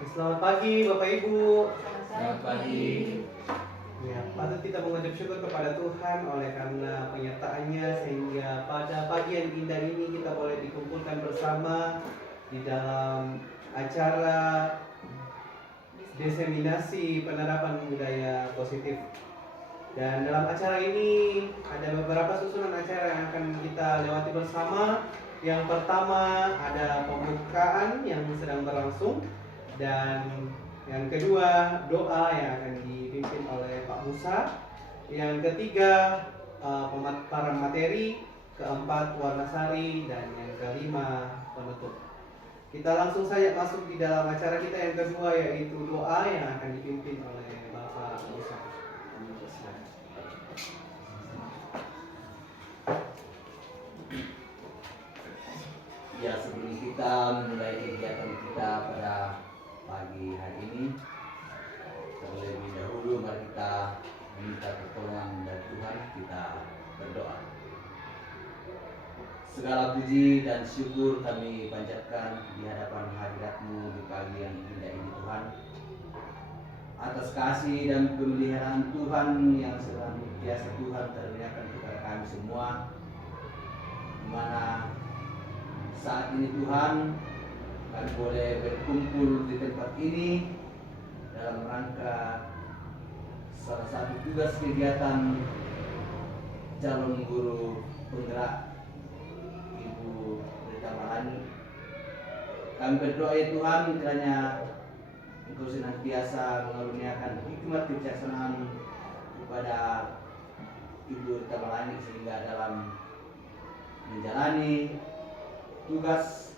Selamat pagi Bapak Ibu. Selamat pagi. Ya, patut kita mengucap syukur kepada Tuhan oleh karena penyertaannya sehingga pada pagi yang indah ini kita boleh dikumpulkan bersama di dalam acara diseminasi penerapan budaya positif. Dan dalam acara ini ada beberapa susunan acara yang akan kita lewati bersama. Yang pertama ada pembukaan yang sedang berlangsung, dan yang kedua doa yang akan dipimpin oleh Pak Musa. Yang ketiga pemaparan materi, keempat warna sari, dan yang kelima penutup. Kita langsung saja masuk di dalam acara kita yang kedua, yaitu doa yang akan dipimpin oleh Bapak Musa. Ya, sebelum kita memulai kegiatan kita pada pagi hari ini, terlebih dahulu mari kita meminta pertolongan dari Tuhan. Kita berdoa. Segala puji dan syukur kami panjatkan di hadapan hadirat-Mu di pagi yang indah ini Tuhan, atas kasih dan pemeliharaan Tuhan yang senantiasa Tuhan karuniakan kepada kami semua, di mana saat ini Tuhan kami boleh berkumpul di tempat ini dalam rangka salah satu tugas kegiatan calon guru penggerak Ibu Rita Mahani. Kami berdoa ya Tuhan, kiranya Engkau senantiasa mengaruniakan hikmat kebijaksanaan kepada Ibu Rita Mahani sehingga dalam menjalani tugas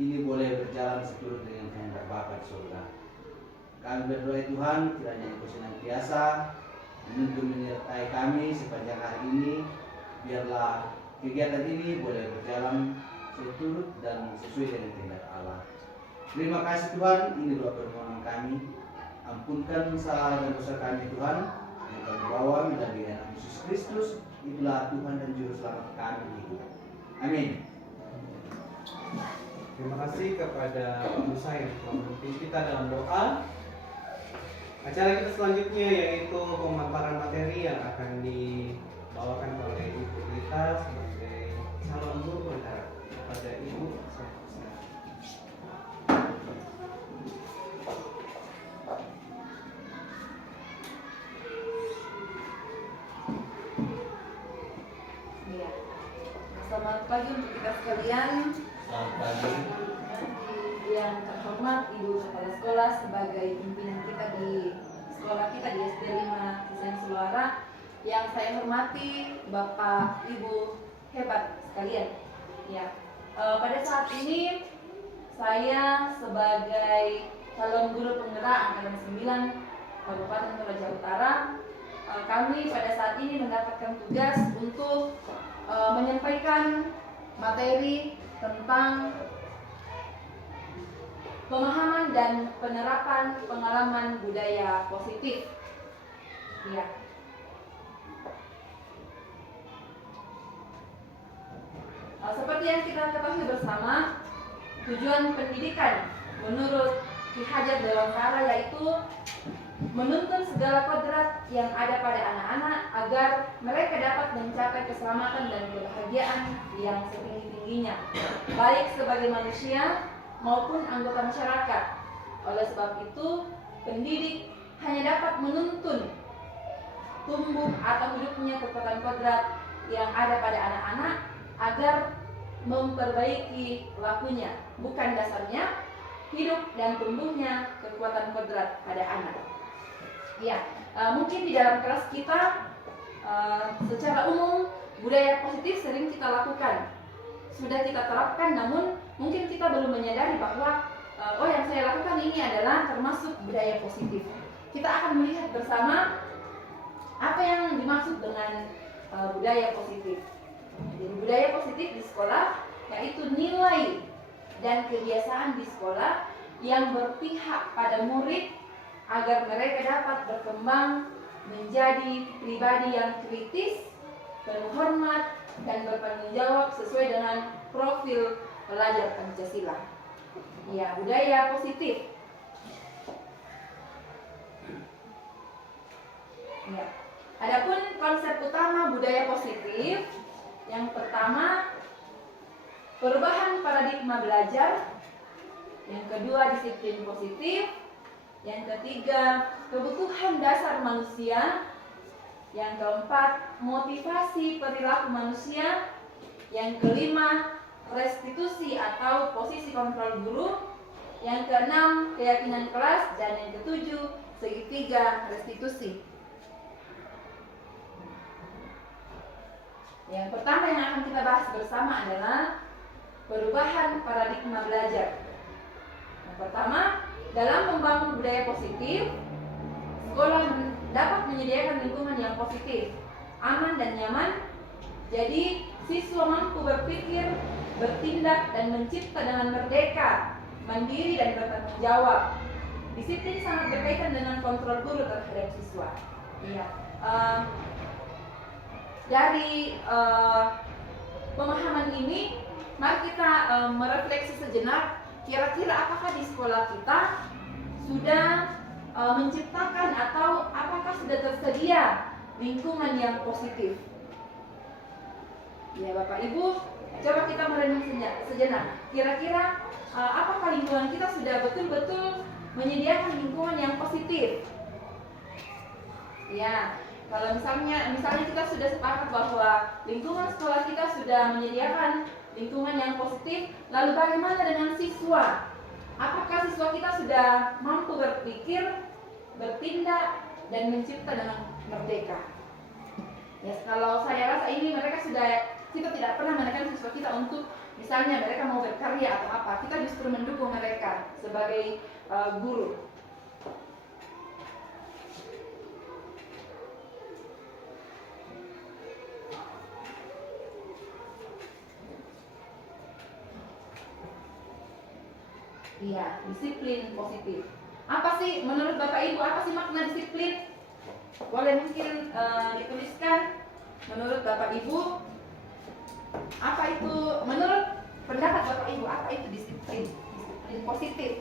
ini boleh berjalan seturut dengan kehendak Bapa di surga. Kami berdoa Tuhan, kiranya Engkau senantiasa menuntun menyertai kami sepanjang hari ini. Biarlah kegiatan ini boleh berjalan seturut dan sesuai dengan kehendak Allah. Terima kasih Tuhan, ini doa permohonan kami. Ampunkan salah dan dosa kami Tuhan, yang kami bawa melalui anak Yesus Kristus. Itulah Tuhan dan Juru Selamat kami hidup. Amin. Terima kasih kepada Pak Musa yang telah memimpin kita dalam doa. Acara kita selanjutnya yaitu pemaparan materi yang akan dibawakan oleh Ibu Rita sebagai calon guru penggerak. Kepada Ibu, saya persilakan. Iya. Selamat pagi untuk kita sekalian. Selamat pagi. Yang terhormat Ibu Kepala Sekolah sebagai pimpinan kita di sekolah kita di SD 5 Kisah Suara. Yang saya hormati Bapak Ibu hebat sekalian. Ya. Pada saat ini saya sebagai calon guru penggerak angkatan 9 Kabupaten Toraja Utara, kami pada saat ini mendapatkan tugas untuk menyampaikan materi tentang pemahaman dan penerapan pengalaman budaya positif. Ya. Seperti yang kita ketahui bersama, tujuan pendidikan menurut Ki Hajar Dewantara yaitu menuntun segala kodrat yang ada pada anak-anak agar mereka dapat mencapai keselamatan dan kebahagiaan yang setinggi-tingginya, baik sebagai manusia maupun anggota masyarakat. Oleh sebab itu, pendidik hanya dapat menuntun tumbuh atau hidupnya kekuatan kodrat yang ada pada anak-anak agar memperbaiki lakunya, bukan dasarnya hidup dan tumbuhnya kekuatan kodrat pada anak. Ya, mungkin di dalam kelas kita secara umum budaya positif sering kita lakukan, sudah kita terapkan, namun mungkin kita belum menyadari bahwa yang saya lakukan ini adalah termasuk budaya positif. Kita akan melihat bersama apa yang dimaksud dengan budaya positif. Jadi budaya positif di sekolah yaitu nilai dan kebiasaan di sekolah yang berpihak pada murid agar mereka dapat berkembang menjadi pribadi yang kritis, penuh hormat, dan bertanggung jawab sesuai dengan profil pelajar Pancasila. Ya, budaya positif Ya. Adapun konsep utama budaya positif, yang pertama perubahan paradigma belajar, yang kedua disiplin positif, yang ketiga kebutuhan dasar manusia, yang keempat motivasi perilaku manusia, yang kelima restitusi atau posisi kontrol guru, yang keenam keyakinan kelas, dan yang ketujuh segitiga restitusi. Yang pertama yang akan kita bahas bersama adalah perubahan paradigma belajar. Yang pertama, dalam membangun budaya positif, sekolah dapat menyediakan lingkungan yang positif, aman dan nyaman. Jadi, siswa mampu berpikir, bertindak, dan mencipta dengan merdeka, mandiri, dan bertanggung jawab. Disiplin sangat berkaitan dengan kontrol guru terhadap siswa. Iya. Dari pemahaman ini, mari kita merefleksi sejenak. Kira-kira apakah di sekolah kita sudah menciptakan atau apakah sudah tersedia lingkungan yang positif? Ya Bapak Ibu, coba kita merenung sejenak. Kira-kira apakah lingkungan kita sudah betul-betul menyediakan lingkungan yang positif? Ya, kalau misalnya kita sudah sepakat bahwa lingkungan sekolah kita sudah menyediakan lingkungan yang positif, lalu bagaimana dengan siswa? Apakah siswa kita sudah mampu berpikir, bertindak, dan mencipta dengan merdeka? Ya, kalau saya rasa ini kita tidak pernah menekan siswa kita untuk misalnya mereka mau berkarya atau apa. Kita justru mendukung mereka sebagai guru. Iya, disiplin positif. Apa sih menurut Bapak Ibu, apa sih makna disiplin? Boleh mungkin dituliskan menurut Bapak Ibu, apa itu, menurut pendapat Bapak Ibu, apa itu disiplin? Disiplin positif.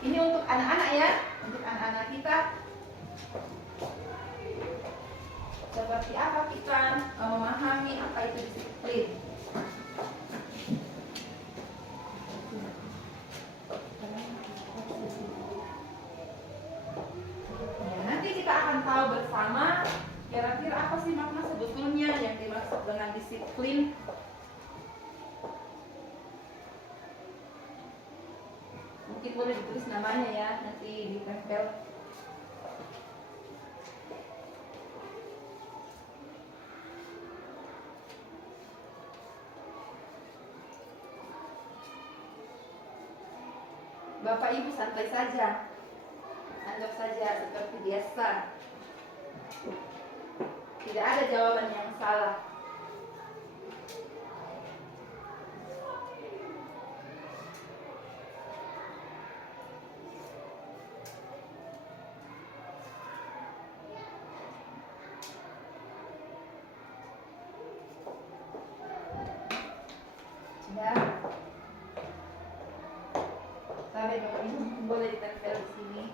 Ini untuk anak-anak ya, untuk anak-anak kita. Seperti apa kita memahami apa itu disiplin? Tahu bersama kira-kira apa sih makna sebetulnya yang dimaksud dengan disiplin. Mungkin boleh ditulis namanya ya, nanti ditempel. Bapak Ibu santai saja, anggap saja seperti biasa. Tidak ada jawaban yang salah. Sudah. Sampai Bapak Ibu boleh ditempel di sini.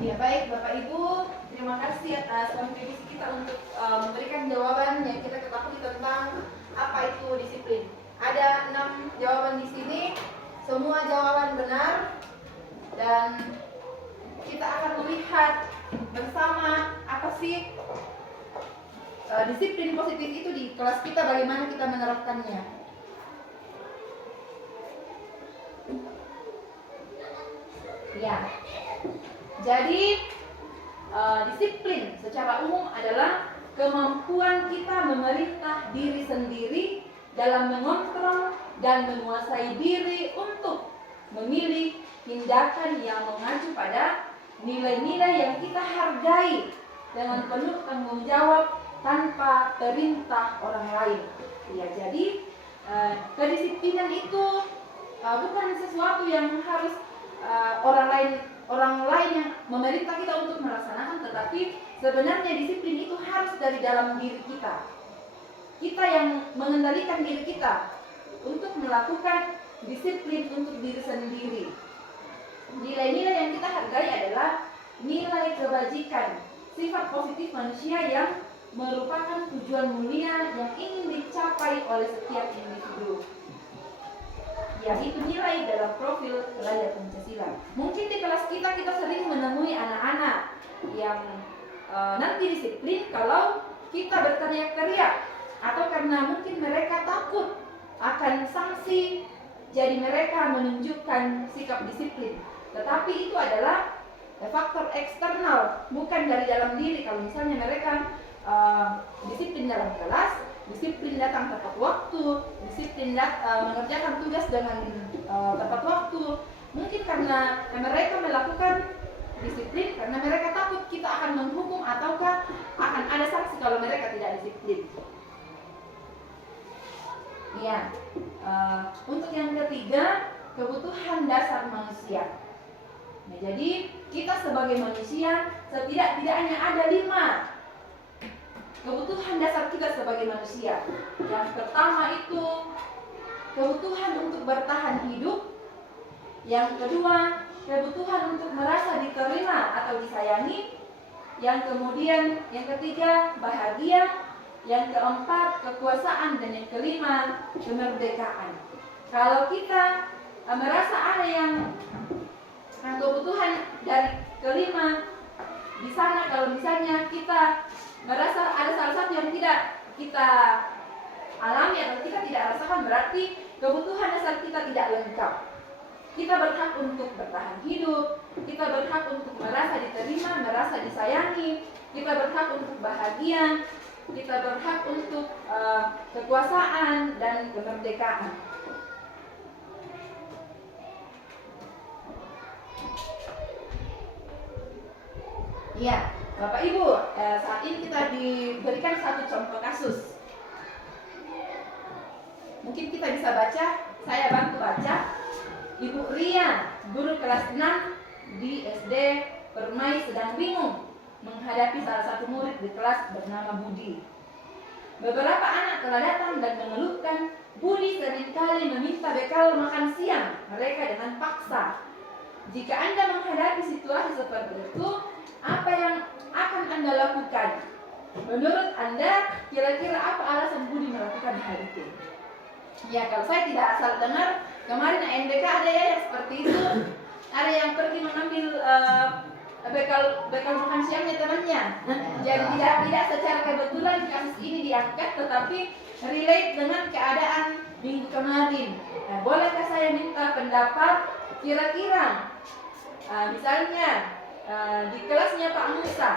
Ya baik Bapak Ibu, terima kasih atas kontribusi kita untuk memberikan jawaban yang kita ketahui tentang apa itu disiplin. Ada 6 jawaban di sini, semua jawaban benar, dan kita akan melihat bersama apa sih disiplin positif itu di kelas kita, bagaimana kita menerapkannya. Ya. Jadi disiplin secara umum adalah kemampuan kita memerintah diri sendiri dalam mengontrol dan menguasai diri untuk memilih tindakan yang mengacu pada nilai-nilai yang kita hargai dengan penuh tanggung jawab tanpa perintah orang lain. Ya, jadi kedisiplinan itu bukan sesuatu yang harus orang lain yang memerintah kita untuk melaksanakan, tetapi sebenarnya disiplin itu harus dari dalam diri kita. Kita yang mengendalikan diri kita untuk melakukan disiplin untuk diri sendiri. Nilai-nilai yang kita hargai adalah nilai kebajikan, sifat positif manusia yang merupakan tujuan mulia yang ingin dicapai oleh setiap individu, yaitu nilai dalam profil rakyat Pancasila. Mungkin di kelas kita sering menemui anak-anak yang nanti disiplin kalau kita berteriak-teriak, atau karena mungkin mereka takut akan sanksi, jadi mereka menunjukkan sikap disiplin. Tetapi itu adalah faktor eksternal, bukan dari dalam diri. Kalau misalnya mereka disiplin dalam kelas, disiplin datang tepat waktu, disiplin mengerjakan tugas dengan tepat waktu, mungkin karena mereka melakukan disiplin karena mereka takut kita akan menghukum ataukah akan ada sanksi kalau mereka tidak disiplin. Ya, untuk yang ketiga, kebutuhan dasar manusia. Nah, jadi kita sebagai manusia setidak-tidaknya ada 5 kebutuhan dasar kita sebagai manusia. Yang pertama itu kebutuhan untuk bertahan hidup. Yang kedua, kebutuhan untuk merasa diterima atau disayangi. Yang ketiga, bahagia. Yang keempat, kekuasaan. Dan yang kelima, kemerdekaan. Kalau kita merasa ada yang kebutuhan dari kelima di sana, kalau misalnya kita merasa ada salah satu yang tidak kita alami atau kita tidak rasakan, berarti kebutuhan dasar kita tidak lengkap. Kita berhak untuk bertahan hidup, kita berhak untuk merasa diterima, merasa disayangi, kita berhak untuk bahagia, kita berhak untuk kekuasaan dan kemerdekaan. Ya, Bapak Ibu, saat ini kita diberikan satu contoh kasus. Mungkin kita bisa baca, saya bantu baca. Ibu Ria, guru kelas 6 di SD Permai sedang bingung menghadapi salah satu murid di kelas bernama Budi. Beberapa anak telah datang dan mengeluhkan Budi seringkali meminta bekal makan siang mereka dengan paksa. Jika Anda menghadapi situasi seperti itu, apa yang akan Anda lakukan? Menurut Anda, kira-kira apa alasan Budi melakukan hal itu? Ya, kalau saya tidak asal dengar, kemarin NDK ada ya yang seperti itu. Ada yang pergi mengambil bekal makan siangnya temannya. Jadi tidak secara kebetulan kasus ini diangkat, tetapi relate dengan keadaan minggu kemarin. Nah, bolehkah saya minta pendapat kira-kira misalnya di kelasnya Pak Musa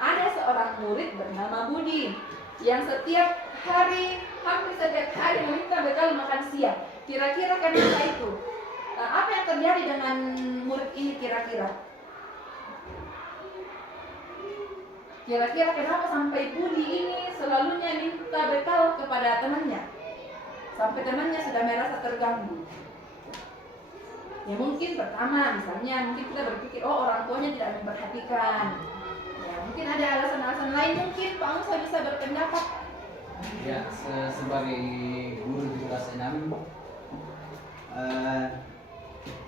ada seorang murid bernama Budi yang hampir setiap hari meminta bekal makan siang. Kira-kira kenapa itu? terjadi dengan murid ini kira-kira? Kira-kira kenapa sampai Budi ini selalunya minta bekal kepada temannya? Sampai temannya sudah merasa terganggu. Ya mungkin pertama, misalnya mungkin kita berpikir, oh orang tuanya tidak memperhatikan. Ya mungkin ada alasan-alasan lain, mungkin Pak Musa bisa berpendapat. Ya, sebagai guru di kelas 6,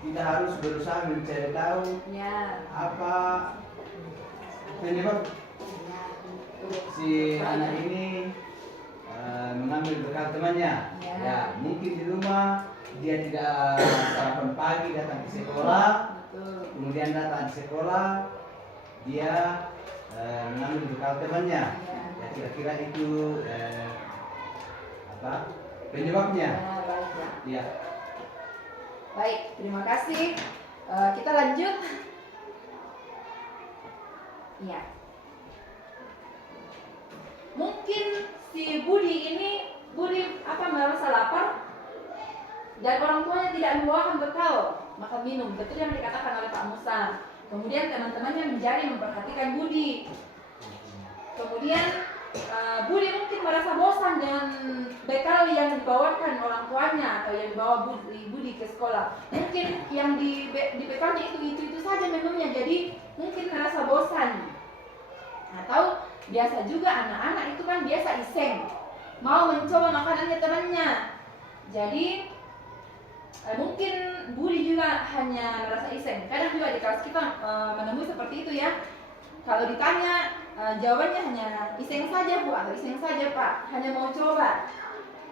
kita harus berusaha mencari tahu Ya. apa penyebab si anak ini mengambil bekal temannya. Ya. Ya, mungkin di rumah dia tidak sarapan pagi datang ke sekolah, Betul. kemudian datang ke sekolah dia mengambil bekal temannya. Ya. Ya, kira-kira itu apa penyebabnya? Ya, baik ya. Ya. Baik, terima kasih. Kita lanjut. Ya. Mungkin si Budi ini merasa lapar dan orang tuanya tidak membawakan bekal makan minum. Betul yang dikatakan oleh Pak Musa. Kemudian teman-temannya menjadi memperhatikan Budi. Kemudian Budi mungkin merasa bosan dengan bekal yang dibawakan orang tuanya atau yang dibawa Budi ke sekolah. Mungkin yang di bekalnya itu saja menunya, jadi mungkin merasa bosan. Atau biasa juga anak-anak itu kan biasa iseng, mau mencoba makanannya temannya. Jadi mungkin Budi juga hanya merasa iseng. Kadang juga di kelas kita menemui seperti itu ya. Kalau ditanya jawabannya hanya iseng saja Bu atau iseng saja Pak, hanya mau coba.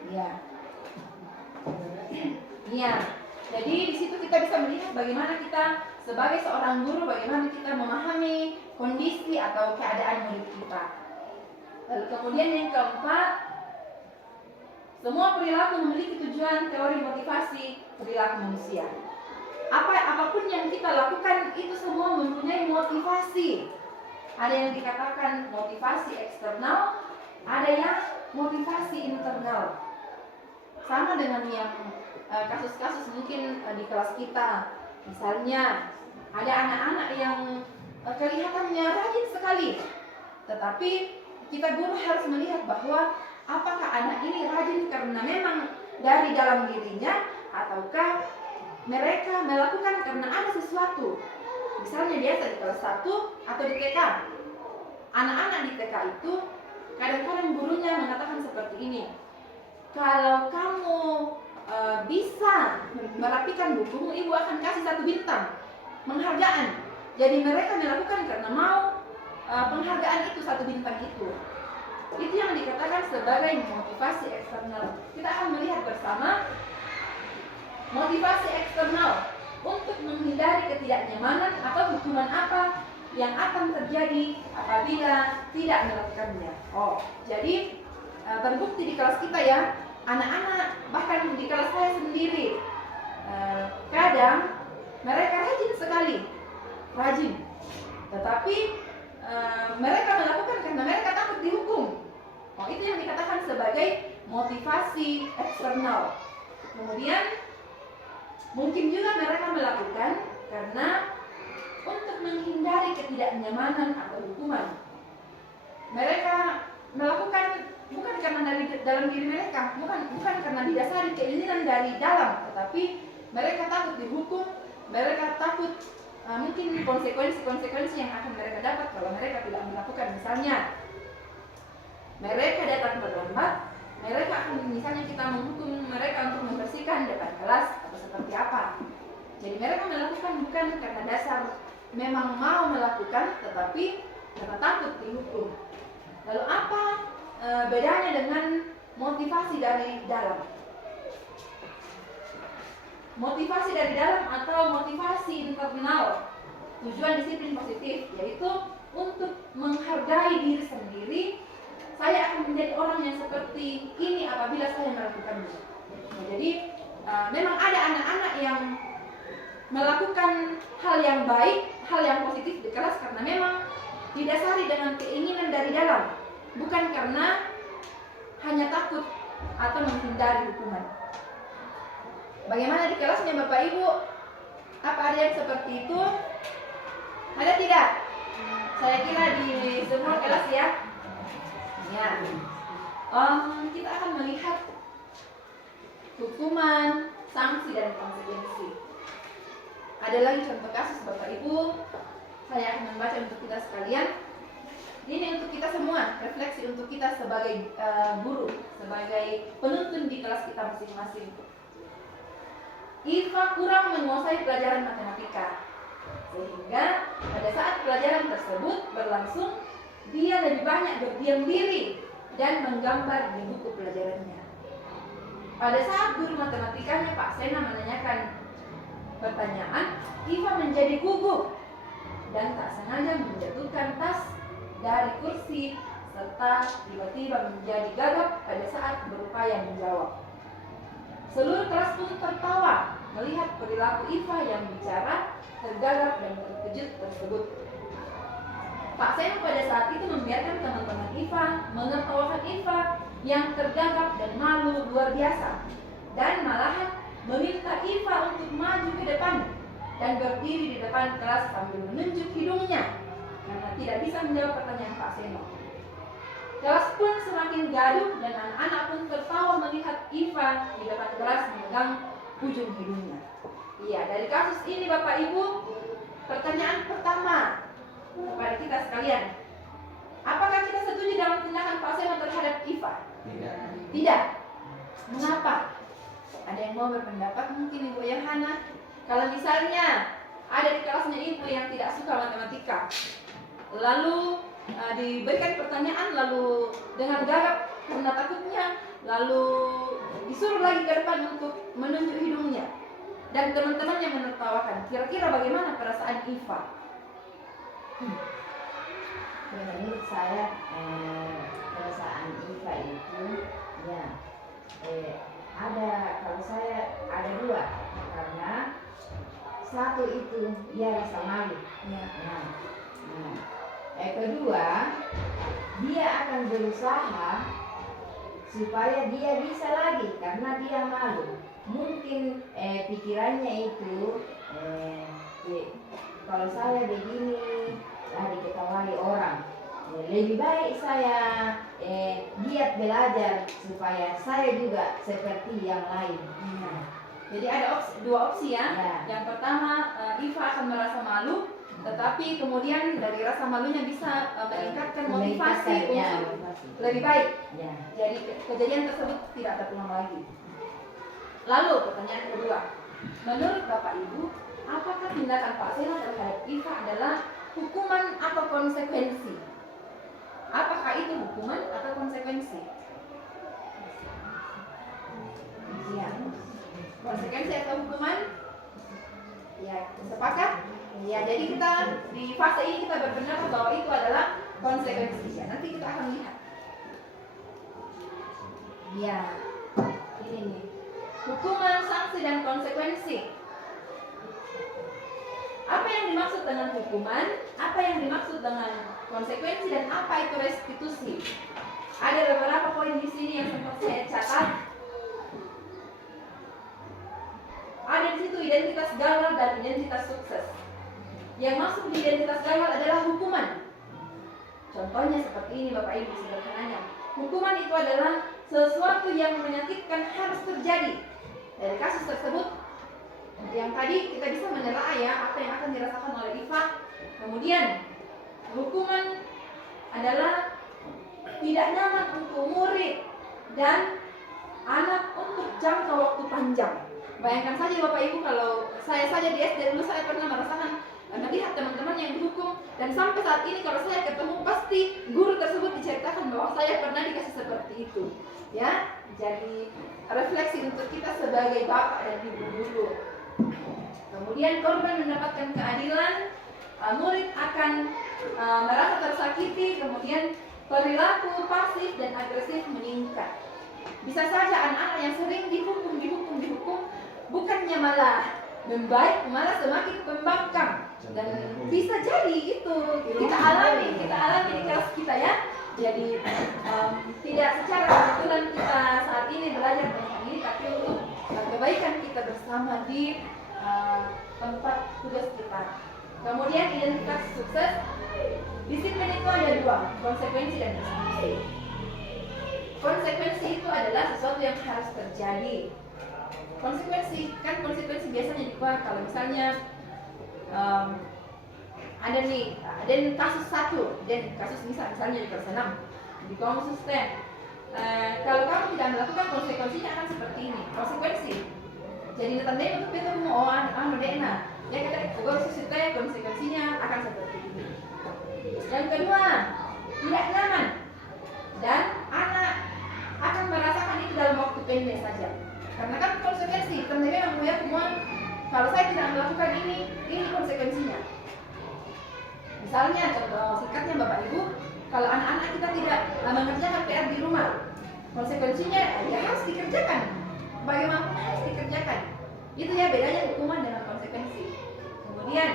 Ya. Iya. Jadi di situ kita bisa melihat bagaimana kita sebagai seorang guru, bagaimana kita memahami kondisi atau keadaan murid kita. Lalu kemudian yang keempat, semua perilaku memiliki tujuan teori motivasi perilaku manusia. Apapun yang kita lakukan itu semua mempunyai motivasi. Ada yang dikatakan motivasi eksternal, ada yang motivasi internal. Sama dengan yang kasus-kasus mungkin di kelas kita. Misalnya ada anak-anak yang kelihatannya rajin sekali, tetapi kita guru harus melihat bahwa apakah anak ini rajin karena memang dari dalam dirinya, ataukah mereka melakukan karena ada sesuatu. Misalnya biasa di kelas 1 atau di TK. Anak-anak di TK itu kadang-kadang gurunya mengatakan seperti ini. Kalau kamu bisa merapikan bukumu, ibu akan kasih 1 bintang penghargaan. Jadi mereka melakukan karena mau penghargaan itu, 1 bintang itu. Itu yang dikatakan sebagai motivasi eksternal. Kita akan melihat bersama motivasi eksternal untuk menghindari ketidaknyamanan atau hukuman apa yang akan terjadi apabila tidak melakukannya. Oh, jadi terbukti di kelas kita ya, anak-anak bahkan di kelas saya sendiri kadang mereka rajin sekali, rajin. Tetapi mereka melakukan karena mereka takut dihukum. Oh, itu yang dikatakan sebagai motivasi eksternal. Kemudian mungkin juga mereka melakukan karena untuk menghindari ketidaknyamanan atau hukuman. Mereka melakukan bukan karena dari dalam diri mereka, bukan karena didasari keinginan dari dalam, tetapi mereka takut dihukum, mereka takut mungkin konsekuensi yang akan mereka dapat kalau mereka tidak melakukan. Misalnya mereka datang terlambat, mereka akan, misalnya kita menghukum mereka untuk membersihkan depan kelas atau seperti apa. Jadi mereka melakukan bukan karena dasar memang mau melakukan, tetapi karena takut dihukum. Lalu apa bedanya dengan motivasi dari dalam? Motivasi dari dalam atau motivasi internal, tujuan disiplin positif, yaitu untuk menghargai diri sendiri. Saya akan menjadi orang yang seperti ini apabila saya melakukannya. Nah, jadi memang ada anak-anak yang melakukan hal yang baik, hal yang positif di kelas karena memang didasari dengan keinginan dari dalam, bukan karena hanya takut atau menghindari hukuman. Bagaimana di kelasnya Bapak Ibu? Apa ada yang seperti itu? Ada tidak? Saya kira di semua kelas ya. Ya. Kita akan melihat hukuman, sanksi, dan konsekuensi. Ada lagi contoh kasus Bapak Ibu. Saya akan membaca untuk kita sekalian. Ini untuk kita semua, refleksi untuk kita sebagai guru, sebagai penuntun di kelas kita masing-masing. Iva kurang menguasai pelajaran matematika, sehingga pada saat pelajaran tersebut berlangsung, dia lebih banyak berdiam diri dan menggambar di buku pelajarannya. Pada saat guru matematikanya Pak Sena menanyakan pertanyaan, Iva menjadi gugup dan tak sengaja menjatuhkan tas dari kursi serta tiba-tiba menjadi gagap pada saat berupaya menjawab. Seluruh kelas pun tertawa melihat perilaku Iva yang bicara, tergagap dan terkejut tersebut. Pak Sena pada saat itu membiarkan teman-teman Iva menertawakan Iva yang tergagap dan malu luar biasa, dan malahan meminta Iva untuk maju ke depan dan berdiri di depan kelas sambil menunjuk hidungnya karena tidak bisa menjawab pertanyaan Pak Seno. Kelas pun semakin gaduh dan anak-anak pun tertawa melihat Iva di depan kelas memegang ujung hidungnya. Iya, dari kasus ini Bapak Ibu, pertanyaan pertama kepada kita sekalian, apakah kita setuju dalam tindakan Pak Seno terhadap Iva? Tidak. Tidak. Mengapa? Ada yang mau berpendapat mungkin Ibu Yohana? Kalau misalnya ada di kelasnya Ibu yang tidak suka matematika, lalu diberikan pertanyaan, lalu dengan gagap karena takutnya, lalu disuruh lagi ke depan untuk menunjuk hidungnya, dan teman-temannya menertawakan, kira-kira bagaimana perasaan Iva? Menurut saya perasaan Iva itu ya ada, kalau saya ada dua, karena satu itu dia rasa malu ya. Kedua, dia akan berusaha supaya dia bisa lagi karena dia malu. Mungkin pikirannya itu kalau saya begini diketahui orang, lebih baik saya giat belajar supaya saya juga seperti yang lain. Jadi ada dua opsi ya. Ya. Yang pertama, Iva akan merasa malu, tetapi kemudian dari rasa malunya bisa meningkatkan motivasi ya, untuk lebih baik. ya. Jadi kejadian tersebut tidak terulang lagi. Lalu pertanyaan kedua, menurut Bapak Ibu, apakah tindakan Pak Seno terhadap Iva adalah hukuman atau konsekuensi? Apakah itu hukuman atau konsekuensi? Ya. Konsekuensi atau hukuman? Ya, sepakat? Ya, jadi kita di fase ini kita berpendapat bahwa itu adalah konsekuensi. Ya, nanti kita akan lihat. Ya, ini nih. Hukuman, sanksi, dan konsekuensi. Apa yang dimaksud dengan hukuman? Apa yang dimaksud dengan konsekuensi, dan apa itu restitusi? Ada beberapa poin di sini yang sempat saya catat. Ada di situ identitas gagal dan identitas sukses. Yang masuk di identitas gagal adalah hukuman. Contohnya seperti ini Bapak Ibu sederhananya. Hukuman itu adalah sesuatu yang menyakitkan harus terjadi. Dari kasus tersebut yang tadi kita bisa menelaah ya apa yang akan dirasakan oleh Iva. Kemudian hukuman adalah tidak nyaman untuk murid dan anak untuk jangka waktu panjang. Bayangkan saja Bapak Ibu, kalau saya saja di SD dulu saya pernah merasakan melihat teman-teman yang dihukum, dan sampai saat ini kalau saya ketemu pasti guru tersebut diceritakan bahwa saya pernah dikasih seperti itu. Ya, jadi refleksi untuk kita sebagai bapak dan ibu guru. Kemudian korban mendapatkan keadilan, murid akan merasa tersakiti, kemudian perilaku pasif dan agresif meningkat. Bisa saja anak-anak yang sering dihukum, bukannya malah membaik, malah semakin membangkang. Dan bisa jadi itu kita alami di kelas kita ya. Jadi tidak secara kebetulan kita saat ini belajar tentang ini, tapi untuk kebaikan kita bersama di tempat tugas kita. Kemudian identitas sukses. Disiplin itu ada dua, konsekuensi dan eksekusi. Konsekuensi itu adalah sesuatu yang harus terjadi. Konsekuensi biasanya dibuat kalau misalnya ada kasus satu, dan kasus misalnya di kelas 6 di konsisten. Kalau kamu tidak melakukan, konsekuensinya akan seperti ini. Konsekuensi. Jadi tandanya untuk kita mau dena. Ya kata konsekuensinya akan seperti ini. Yang kedua, tidak nyaman, dan anak akan merasakan itu dalam waktu pendek saja. Karena kan konsekuensi, tandanya mempunyai semua. Kalau saya tidak melakukan ini konsekuensinya. Misalnya contoh singkatnya Bapak Ibu, kalau anak-anak kita tidak mengerjakan PR di rumah, konsekuensinya ya harus dikerjakan. Bagaimanapun harus dikerjakan. Itu ya bedanya hukuman dengan konsekuensi. Kemudian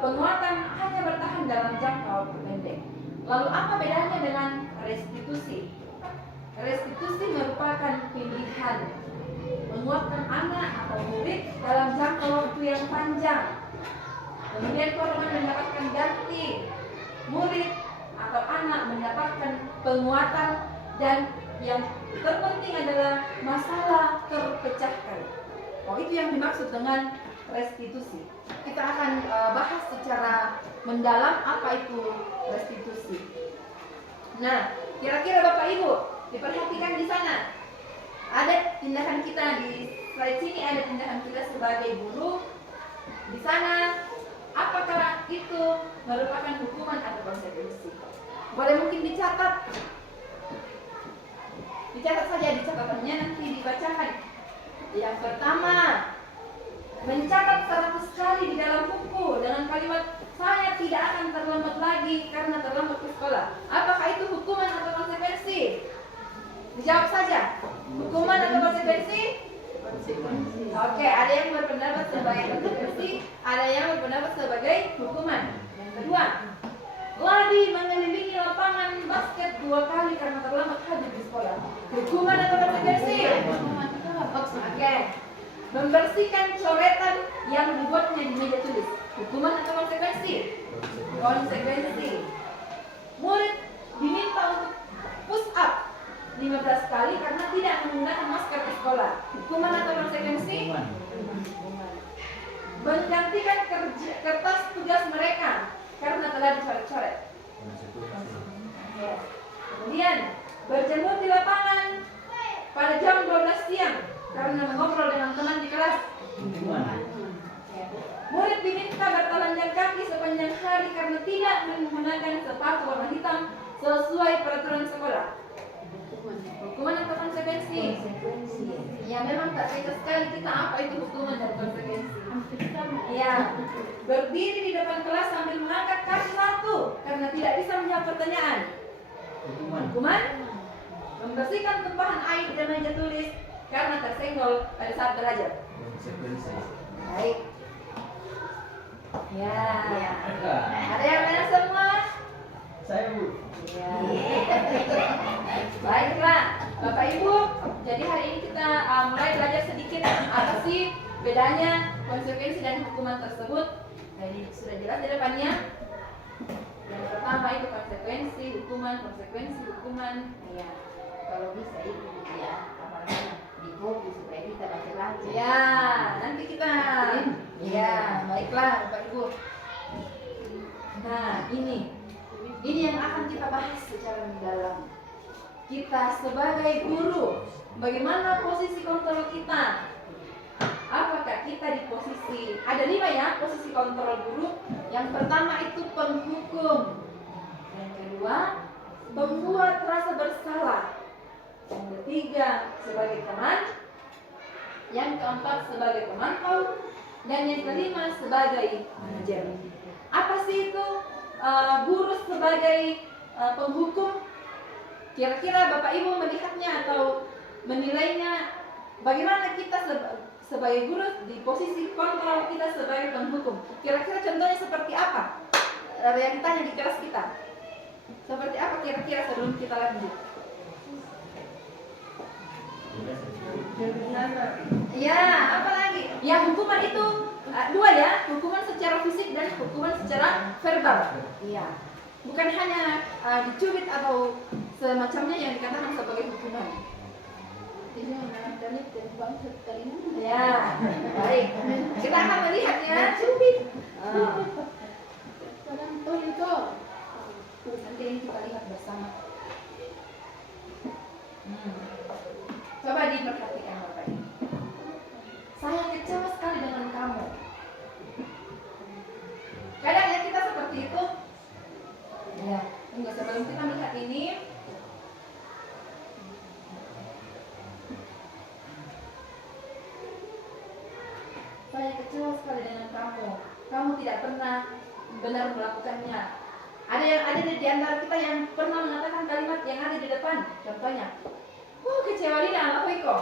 penguatan hanya bertahan dalam jangka waktu pendek. Lalu apa bedanya dengan restitusi? Restitusi merupakan pilihan menguatkan anak atau murid dalam jangka waktu yang panjang. Kemudian korban mendapatkan ganti, murid atau anak mendapatkan penguatan, dan yang terpenting adalah masalah terpecahkan. Itu yang dimaksud dengan restitusi. Kita akan bahas secara mendalam apa itu restitusi. Nah, kira-kira Bapak Ibu diperhatikan di sana. Ada tindakan kita di slide sini, ada tindakan kita sebagai guru. Di sana, apakah itu merupakan hukuman atau konsekuensi? Boleh mungkin dicatat. Dicatat saja di catatannya, nanti dibacakan. Yang pertama, mencatat 100 kali di dalam buku dengan kalimat saya tidak akan terlambat lagi karena terlambat ke sekolah. Apakah itu hukuman atau konsekuensi? Dijawab saja. Hukuman atau konsekuensi? Konsekuensi. Oke, ada yang berpendapat sebagai konsekuensi, ada yang berpendapat sebagai hukuman. Yang kedua, lari mengelilingi lapangan basket 2 kali karena terlambat hadir di sekolah. Hukuman atau konsekuensi? Oke. Membersihkan coretan yang dibuatnya di meja tulis. Hukuman atau konsekuensi? Konsekuensi. Murid diminta untuk push up 15 kali karena tidak menggunakan masker di sekolah. Hukuman atau konsekuensi? Menggantikan kertas tugas mereka karena telah dicoret-coret. Kemudian berjemur di lapangan pada jam 12 siang karena mengobrol dengan teman di kelas. Murid diminta bertelanjang kaki sepanjang hari karena tidak menggunakan sepatu warna hitam sesuai peraturan sekolah. Hukuman atau konsekuensi? Ya memang tak beda sekali kita apa itu hukuman dan konsekuensi. Ya, berdiri di depan kelas sambil mengangkat kaki satu karena tidak bisa menjawab pertanyaan. Hukuman? Membersihkan tumpahan air di meja tulis karena tersenggol pada saat belajar. Baik. Ya. Ada yang mana semua? Saya Bu. Ya. Baiklah, Bapak Ibu. Jadi hari ini kita mulai belajar sedikit apa sih bedanya konsekuensi dan hukuman tersebut. Jadi sudah jelas di depannya. Yang pertama itu konsekuensi, hukuman, konsekuensi, hukuman. Ya, Kalau bisa itu ya, apalagi di buku supaya kita baca lagi. ya nanti kita. Ya, baiklah Bapak Ibu. Nah, ini yang akan kita bahas secara mendalam. Kita sebagai guru, bagaimana posisi kontrol kita? Apakah kita di posisi, ada 5 ya posisi kontrol guru. Yang pertama itu penghukum. Yang kedua, membuat rasa bersalah. Yang ketiga, sebagai teman. Yang keempat, sebagai pemantau. Dan yang kelima, sebagai manajer. Apa sih itu guru sebagai penghukum? Kira-kira Bapak Ibu melihatnya atau menilainya bagaimana kita sebagai guru di posisi kontrol, kita sebagai penghukum? Kira-kira contohnya seperti apa? Realitanya di kelas kita seperti apa kira-kira sebelum kita lanjut? Ya, apa lagi? Ya, hukuman itu dua ya, hukuman secara fisik dan hukuman secara verbal. Iya. Bukan hanya dicubit atau semacamnya yang dikatakan sebagai hukuman. Ya, baik. Kita akan melihat ya, cubit. Nanti ini kita lihat bersama. Coba diperhatikan Bapak ini. Saya kecewa sekali dengan kamu. Kadang ya kita seperti itu. Ya, tunggu sebelum kita melihat ini. Saya kecewa sekali dengan kamu. Kamu tidak pernah benar melakukannya. Ada di antara kita yang pernah mengatakan kalimat yang ada di depan. Contohnya, kecewa Lina, aku Iko.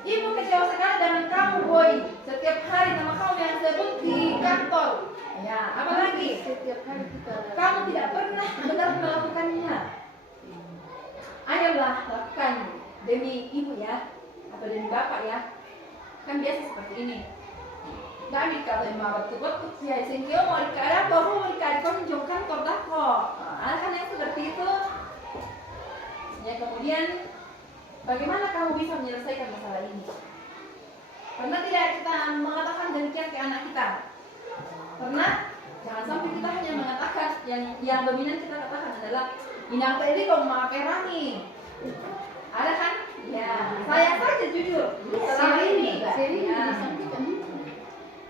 Ibu kecewa sekali dengan kamu, Boy. Setiap hari nama kamu yang sebut di kantor. Ya, apa lagi? Setiap hari kamu tidak pernah benar melakukannya. Ayolah lakukan demi ibu ya, atau demi bapak ya. Kan biasa seperti ini. Dami kalau mau betul-betul ya, sehingga mau dikara baru mau dikara kau menjauhkan terdakwa. Kan yang seperti itu. Ya kemudian, bagaimana kamu bisa menyelesaikan masalah ini? Pernah tidak kita mengatakan demikian ke anak kita? Pernah? Jangan sampai kita hanya mengatakan yang dominan kita katakan adalah inang tadi kau mengaperangi. Ada kan? Ya, saya saja jujur. Selama ini, ya.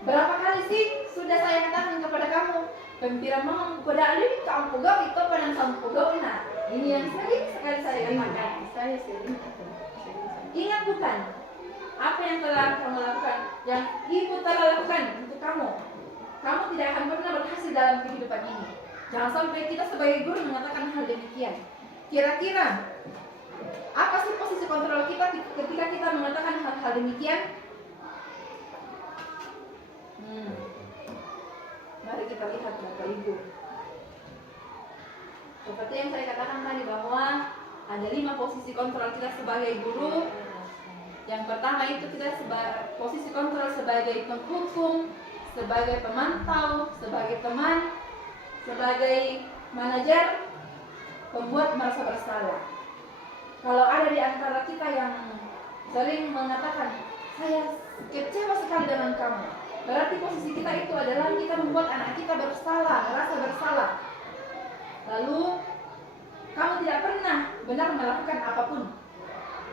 Berapa kali sih sudah saya katakan kepada kamu, pempiran mau kepada Ali kamu pegau itu pada kamu pegau. Nah, ini yang sering sekali saya katakan. Saya sering. Ingat bukan apa yang telah kamu lakukan, yang ibu telah lakukan untuk kamu. Kamu tidak akan pernah berhasil dalam kehidupan ini. Jangan sampai kita sebagai guru mengatakan hal demikian. Kira-kira apa sih posisi kontrol kita ketika kita mengatakan hal-hal demikian? Mari kita lihat Bapak Ibu. Seperti yang saya katakan tadi bahwa ada 5 posisi kontrol kita sebagai guru. Yang pertama itu kita posisi kontrol sebagai penghukum, sebagai pemantau, sebagai teman, sebagai manajer, pembuat merasa bersalah. Kalau ada di antara kita yang sering mengatakan, saya kecewa sekali dengan kamu, berarti posisi kita itu adalah kita membuat anak kita bersalah, merasa bersalah. Lalu, kamu tidak pernah benar melakukan apapun.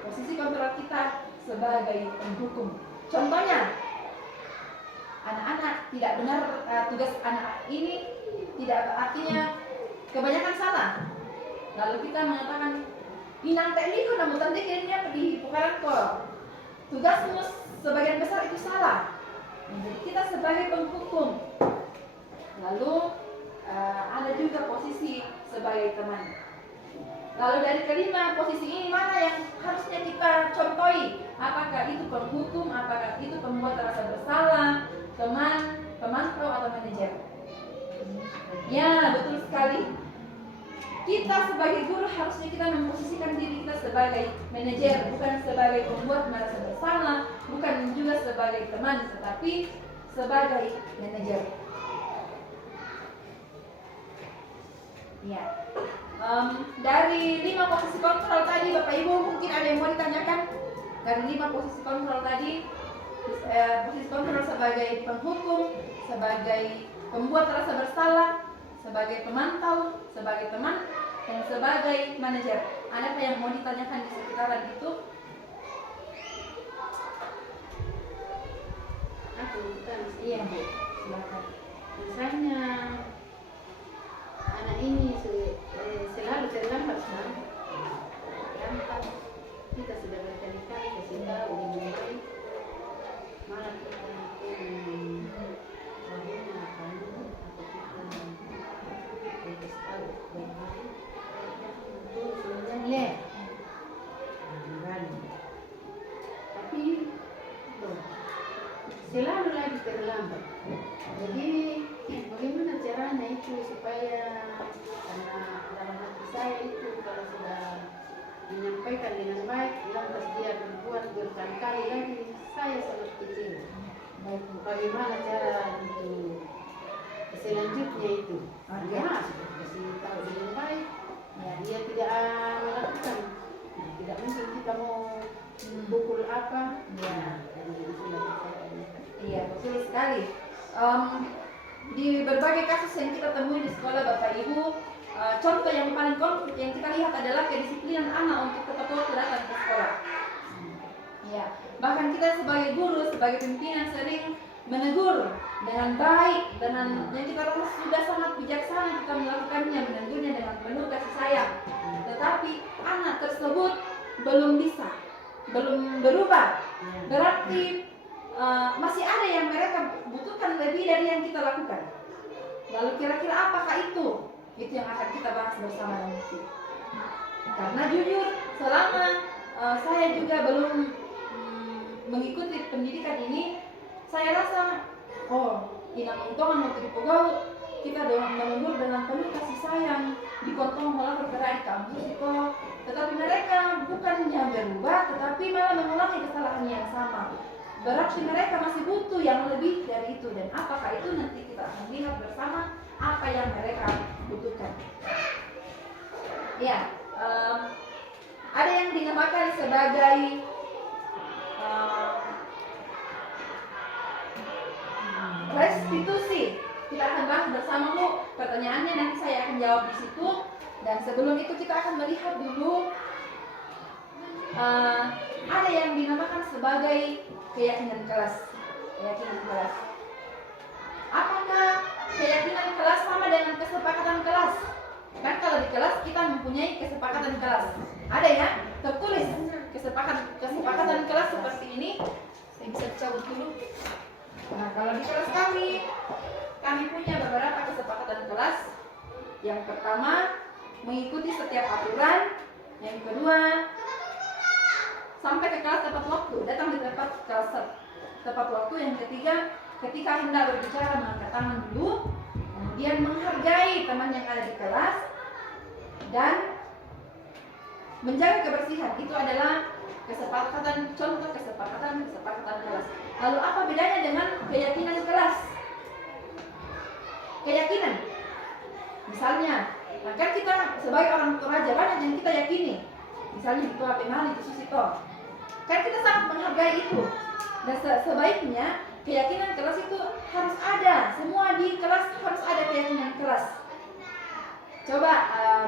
Posisi kontrol kita sebagai penghukum. Contohnya, anak-anak tidak benar, tugas anak ini tidak artinya kebanyakan salah. Lalu kita mengatakan, inang teknik namun tadi kayaknya di pukaran kok. Tugasmu sebagian besar itu salah. Jadi kita sebagai penghukum. Lalu ada juga posisi sebagai teman. Lalu dari kelima posisi ini mana yang harusnya kita contohi? Apakah itu penghukum, apakah itu pembuat rasa bersalah, teman, pemantau atau manajer? Ya, betul sekali. Kita sebagai guru harusnya kita memposisikan diri kita sebagai manajer, bukan sebagai pembuat merasa bersalah, bukan juga sebagai teman, tetapi sebagai manajer. Ya. Dari 5 posisi kontrol tadi, Bapak Ibu mungkin ada yang mau ditanyakan? Dari 5 posisi kontrol tadi, posisi kontrol sebagai penghukum, sebagai pembuat rasa bersalah, sebagai pemantau, sebagai teman, dan sebagai manajer. Ada yang mau ditanyakan di sekitaran itu? Aku bukan. Iya, Bu. Silakan. Misalnya anak ini selalu terlambat kan? Terlambat. Kita sudah berkali-kali kasih tahu dimulai. Malah kita bagaimana kamu atau kita kasih tahu bagaimana itu sebenarnya tapi selalu lagi terlambat. Jadi bagaimana caranya itu supaya, karena dalam hati saya itu kalau sudah menyampaikan dengan baik, lantas dia berbuat berkali-kali lagi, saya sangat kecewa. bagaimana cara untuk selanjutnya itu. Ya, kasih tahu dengan baik. Ya, dia tidak melakukan. Nah, tidak mungkin kita mau pukul apa. Ya. Jadi itulah caranya. Iya, betul sekali. Di berbagai kasus yang kita temui di sekolah Bapak Ibu, contoh yang paling konkret yang kita lihat adalah kedisiplinan anak untuk tepat waktu datang ke sekolah. Ya, bahkan kita sebagai guru, sebagai pimpinan sering menegur dengan baik, dengan yang kita rasa sudah sangat bijaksana kita melakukannya, menegurnya dengan penuh kasih sayang. Tetapi anak tersebut belum bisa, belum berubah. Berarti masih ada yang mereka butuhkan lebih dari yang kita lakukan. Lalu kira-kira apakah itu? Itu yang akan kita bahas bersama nanti. Karena jujur, selama saya juga belum mengikuti pendidikan ini, saya rasa, inang untongan waktu di Pogau, kita menegur dengan penuh kasih sayang, dikontong malah bergerak di kampus itu. Tetapi mereka bukannya berubah, tetapi malah mengulangi kesalahan yang sama. Berarti mereka masih butuh yang lebih dari itu. Dan apakah itu nanti kita akan lihat bersama apa yang mereka butuhkan. Ya, ada yang dinamakan sebagai restitusi. Kita akan bahas bersama Bu. Pertanyaannya nanti saya akan jawab di situ. Dan sebelum itu kita akan melihat dulu ada yang dinamakan sebagai keyakinan kelas. Keyakinan kelas. Apakah keyakinan kelas sama dengan kesepakatan kelas? Kan kalau di kelas kita mempunyai kesepakatan kelas. Ada ya? Tertulis kesepakatan kelas seperti ini. Saya bisa cabut dulu. Nah, kalau di kelas kami punya beberapa kesepakatan kelas. Yang pertama, mengikuti setiap aturan. Yang kedua, sampai ke kelas tepat waktu, datang di kelas tepat waktu. Yang ketiga, ketika hendak berbicara mengangkat tangan dulu, kemudian menghargai teman yang ada di kelas dan menjaga kebersihan. Itu adalah contoh kesepakatan kelas. Lalu apa bedanya dengan keyakinan kelas? Keyakinan, misalnya, kan kita sebagai orang tua raja banyak yang kita yakini. Misalnya itu HP Mali, itu Susito. Kan kita sangat menghargai itu. Dan sebaiknya keyakinan kelas itu harus ada. Semua di kelas harus ada keyakinan kelas. Coba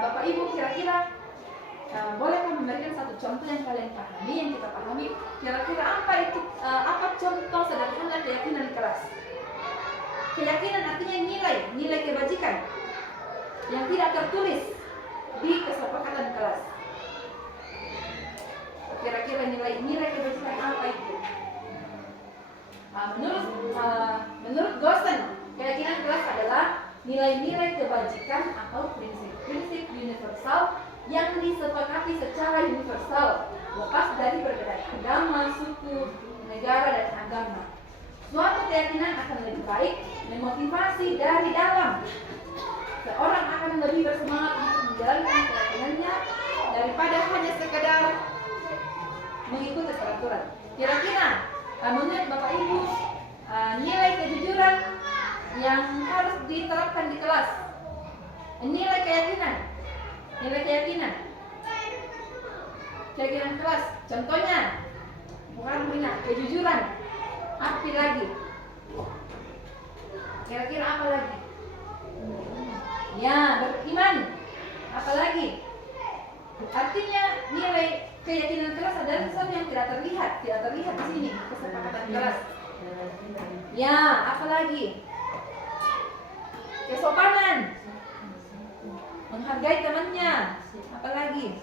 Bapak Ibu kira-kira boleh memberikan satu contoh yang kalian pahami, yang kita pahami. Kira-kira apa contoh sederhana keyakinan kelas? Keyakinan artinya nilai kebajikan yang tidak tertulis di kesepakatan kelas. Kira-kira nilai kebajikan apa itu? Menurut Gosen, keyakinan kelas adalah nilai-nilai kebajikan atau prinsip-prinsip universal yang disepakati secara universal, lepas dari perbedaan agama, suku, negara, dan agama. Suatu keyakinan akan lebih baik memotivasi dari dalam. Seorang akan lebih bersemangat untuk menjalankan keyakinannya daripada hanya sekedar mengikuti peraturan. Kira-kira menurut Bapak Ibu, nilai kejujuran yang harus diterapkan di kelas, nilai keyakinan kelas. Contohnya, bukan kejujuran. Apa lagi? Kira-kira apa lagi? Ya, beriman. Apa lagi? Artinya nilai keyakinan kelas adalah sesuatu yang tidak terlihat di sini, kesepakatan kelas. Ya, apa lagi? Kesopanan, menghargai temannya. Apa lagi?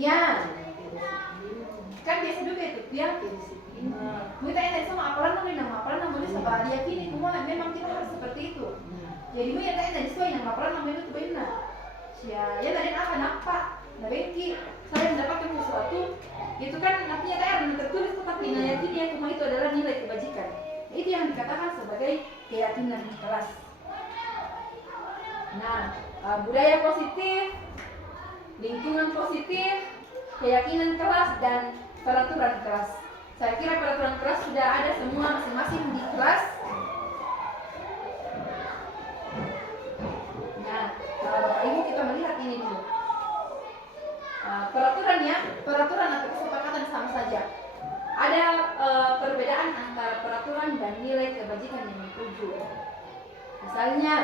Ya, kan biasa juga itu ya. Kita ini sama apalan namanya sebab diyakini semua memang kita harus seperti itu. Jadi mu ya tanya sesuai yang apalan namanya itu benar. Ya tadi apa nampak, nabeki saya mendapatkan sesuatu itu kan artinya yang tertulis tetapi yakini yang semua itu adalah nilai kebajikan. Itu yang dikatakan sebagai keyakinan kelas. Nah, budaya positif, lingkungan positif, keyakinan kelas, dan peraturan kelas. Saya kira peraturan kelas sudah ada semua masing-masing dan nilai kebajikan yang dituju. Misalnya,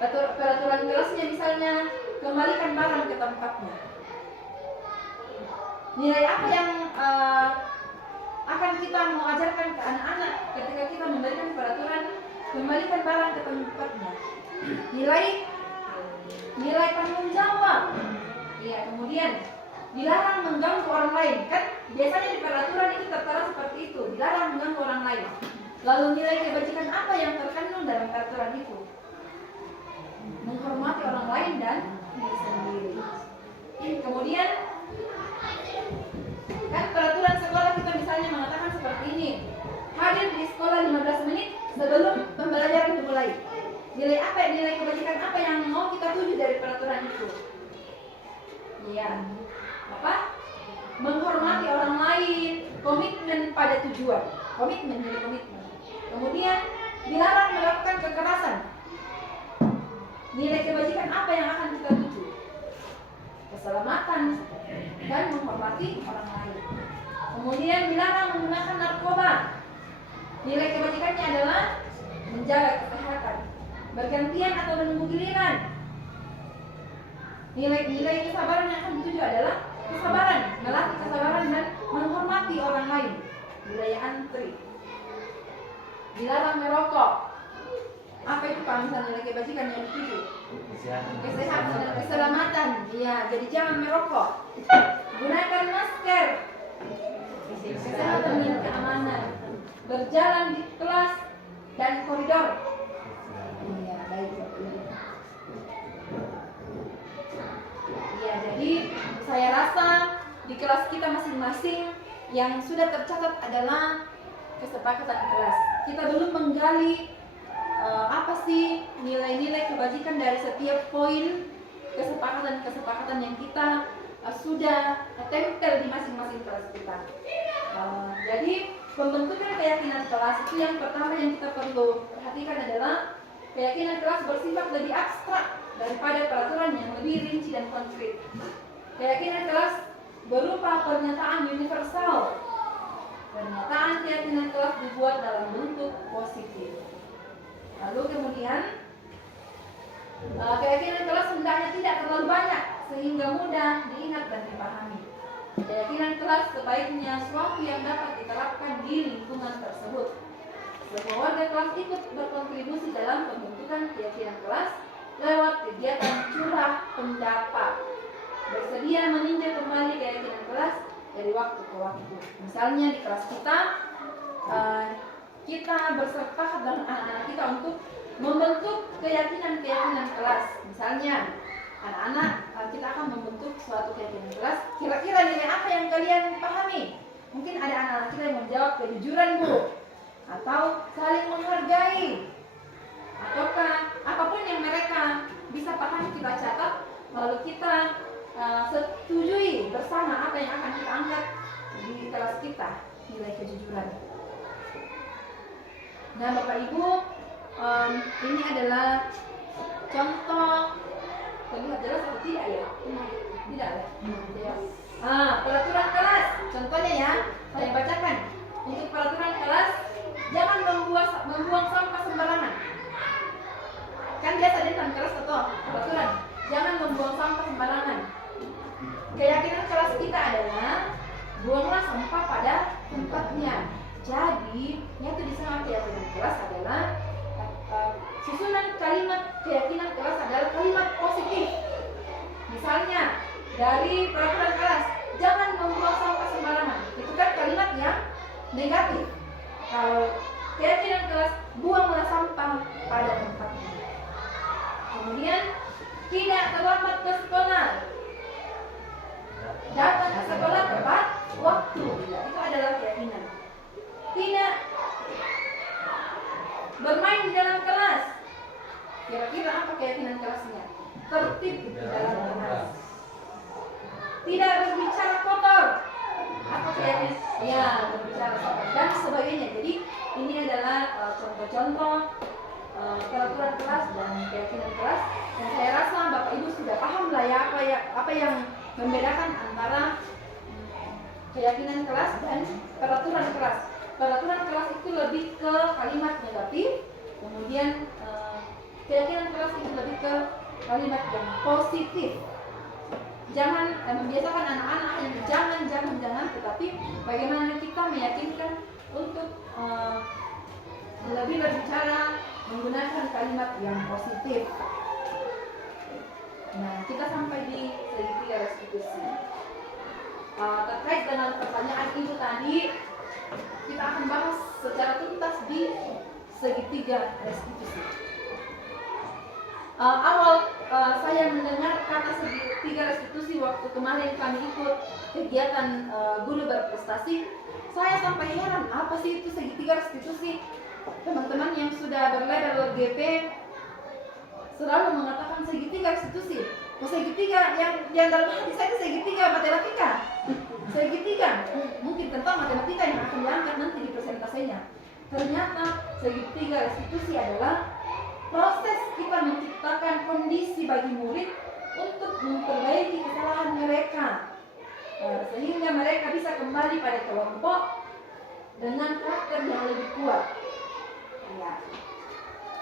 peraturan kelasnya misalnya kembalikan barang ke tempatnya. Nilai apa yang akan kita mau ajarkan ke anak-anak ketika kita memberikan peraturan kembalikan barang ke tempatnya? Nilai tanggung jawab. Ya, kemudian dilarang mengganggu orang lain. Kan biasanya di peraturan itu tertera seperti itu, dilarang mengganggu orang lain. Lalu nilai kebajikan apa yang terkandung dalam peraturan itu? Menghormati orang lain dan diri sendiri. Kemudian kan peraturan sekolah kita misalnya mengatakan seperti ini, hadir di sekolah 15 menit sebelum pembelajaran dimulai. Nilai kebajikan apa yang mau kita tuju dari peraturan itu? Ya, apa? Menghormati orang lain, komitmen pada tujuan, komitmen. Kemudian dilarang melakukan kekerasan. Nilai kebajikan apa yang akan kita tuju? Keselamatan dan menghormati orang lain. Kemudian dilarang menggunakan narkoba. Nilai kebajikannya adalah menjaga kesehatan, bergantian atau menunggu giliran. Nilai kesabaran yang akan dituju adalah kesabaran, melatih kesabaran dan menghormati orang lain. Budaya antri. Dilarang merokok. Apa itu Pak misalnya nilai kebajikan yang dituju? Kesehatan dan keselamatan. Iya, jadi jangan merokok. Gunakan masker. Kesehatan dan keamanan. Berjalan di kelas dan koridor. Iya, baik. Ya, jadi saya rasa di kelas kita masing-masing yang sudah tercatat adalah kesepakatan kelas. Kita belum menggali apa sih nilai-nilai kebajikan dari setiap poin kesepakatan yang kita sudah tempel di masing-masing kelas kita. Jadi pembentukan keyakinan kelas itu yang pertama yang kita perlu perhatikan adalah keyakinan kelas bersifat lebih abstrak daripada peraturan yang lebih rinci dan konkret. Keyakinan kelas berupa pernyataan universal. Pernyataan keyakinan kelas dibuat dalam bentuk positif. Lalu kemudian keyakinan kelas hendaknya tidak terlalu banyak sehingga mudah diingat dan dipahami. Keyakinan kelas sebaiknya suatu yang dapat diterapkan di lingkungan tersebut. Semua warga kelas ikut berkontribusi dalam pembentukan keyakinan kelas lewat kegiatan curah pendapat. Bersedia meninjau kembali keyakinan kelas dari waktu ke waktu. Misalnya di kelas kita bersepakat dengan anak-anak kita untuk membentuk keyakinan kelas. Misalnya anak-anak kita akan membentuk suatu keyakinan kelas. Kira-kira nilai apa yang kalian pahami? Mungkin ada anak-anak kita yang menjawab kejujuran Bu, atau saling menghargai, ataukah apapun yang mereka bisa pahami kita catat, lalu kita setujui bersama apa yang akan kita angkat di kelas kita, nilai kejujuran. Nah Bapak Ibu, ini adalah contoh, terlihat jelas atau tidak ya? Tidak ya? Peraturan kelas, contohnya ya, saya bacakan. Untuk peraturan kelas, jangan membuang sampah sembarangan. Kan biasa di dalam kelas atau peraturan, jangan membuang sampah sembarangan. Keyakinan kelas kita adalah buanglah sampah pada tempatnya. Jadi, yang disebut keyakinan kelas adalah susunan kalimat keyakinan kelas adalah kalimat positif. Misalnya dari peraturan kelas, jangan membuang sampah sembarangan. Itu kan kalimat yang negatif. Kalau keyakinan kelas, buanglah sampah pada tempatnya. Kemudian tidak terlambat ke sekolah. Datang ke sekolah tepat waktu. Itu adalah keyakinan. Tidak bermain di dalam kelas. Kira-kira apa keyakinan kelasnya? Tertib di dalam kelas. Tidak berbicara kotor. Apa keyakinan? Ya, berbicara kotor dan sebagainya. Jadi ini adalah contoh-contoh peraturan kelas dan keyakinan kelas. Dan saya rasa Bapak Ibu sudah paham lah ya apa yang membedakan antara keyakinan kelas dan peraturan kelas. peraturan kelas itu lebih ke kalimat negatif, kemudian keyakinan kelas itu lebih ke kalimat yang positif. Jangan membiasakan anak-anak yang jangan, tetapi bagaimana kita meyakinkan untuk lebih berbicara menggunakan kalimat yang positif. Nah, kita sampai di segitiga restitusi. Terkait dengan pertanyaan ibu tadi, kita akan bahas secara tuntas di segitiga restitusi. Saya mendengar kata segitiga restitusi waktu kemarin kami ikut kegiatan guru berprestasi. Saya sampai heran, apa sih itu segitiga restitusi? Teman-teman yang sudah berlabel GP selalu mengatakan segitiga restitusi. Segitiga yang dalam hati saya itu segitiga matematika. Segitiga, mungkin tentang matematika yang akan diangkat nanti di presentasinya. Ternyata segitiga restitusi adalah proses kita menciptakan kondisi bagi murid untuk memperbaiki kesalahan mereka, sehingga mereka bisa kembali pada kelompok dengan karakter yang lebih kuat. Ya.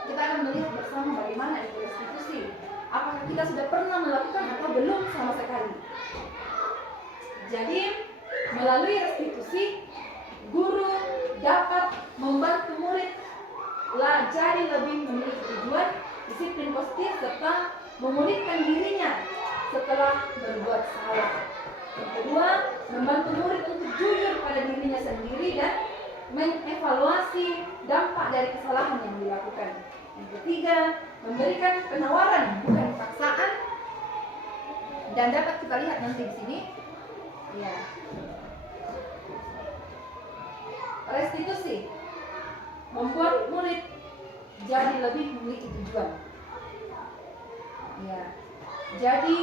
Kita akan melihat bersama bagaimana itu restitusi. Apakah kita sudah pernah melakukan atau belum sama sekali. Jadi melalui restitusi, guru dapat membantu murid jadi lebih memiliki tujuan, disiplin positif, serta memulihkan dirinya setelah berbuat salah. Yang kedua, membantu murid untuk jujur pada dirinya sendiri dan mengevaluasi dampak dari kesalahan yang dilakukan. Yang ketiga, memberikan penawaran bukan paksaan, dan dapat kita lihat nanti di sini. Ya. Restitusi membuat murid jadi lebih memiliki tujuan. Ya. Jadi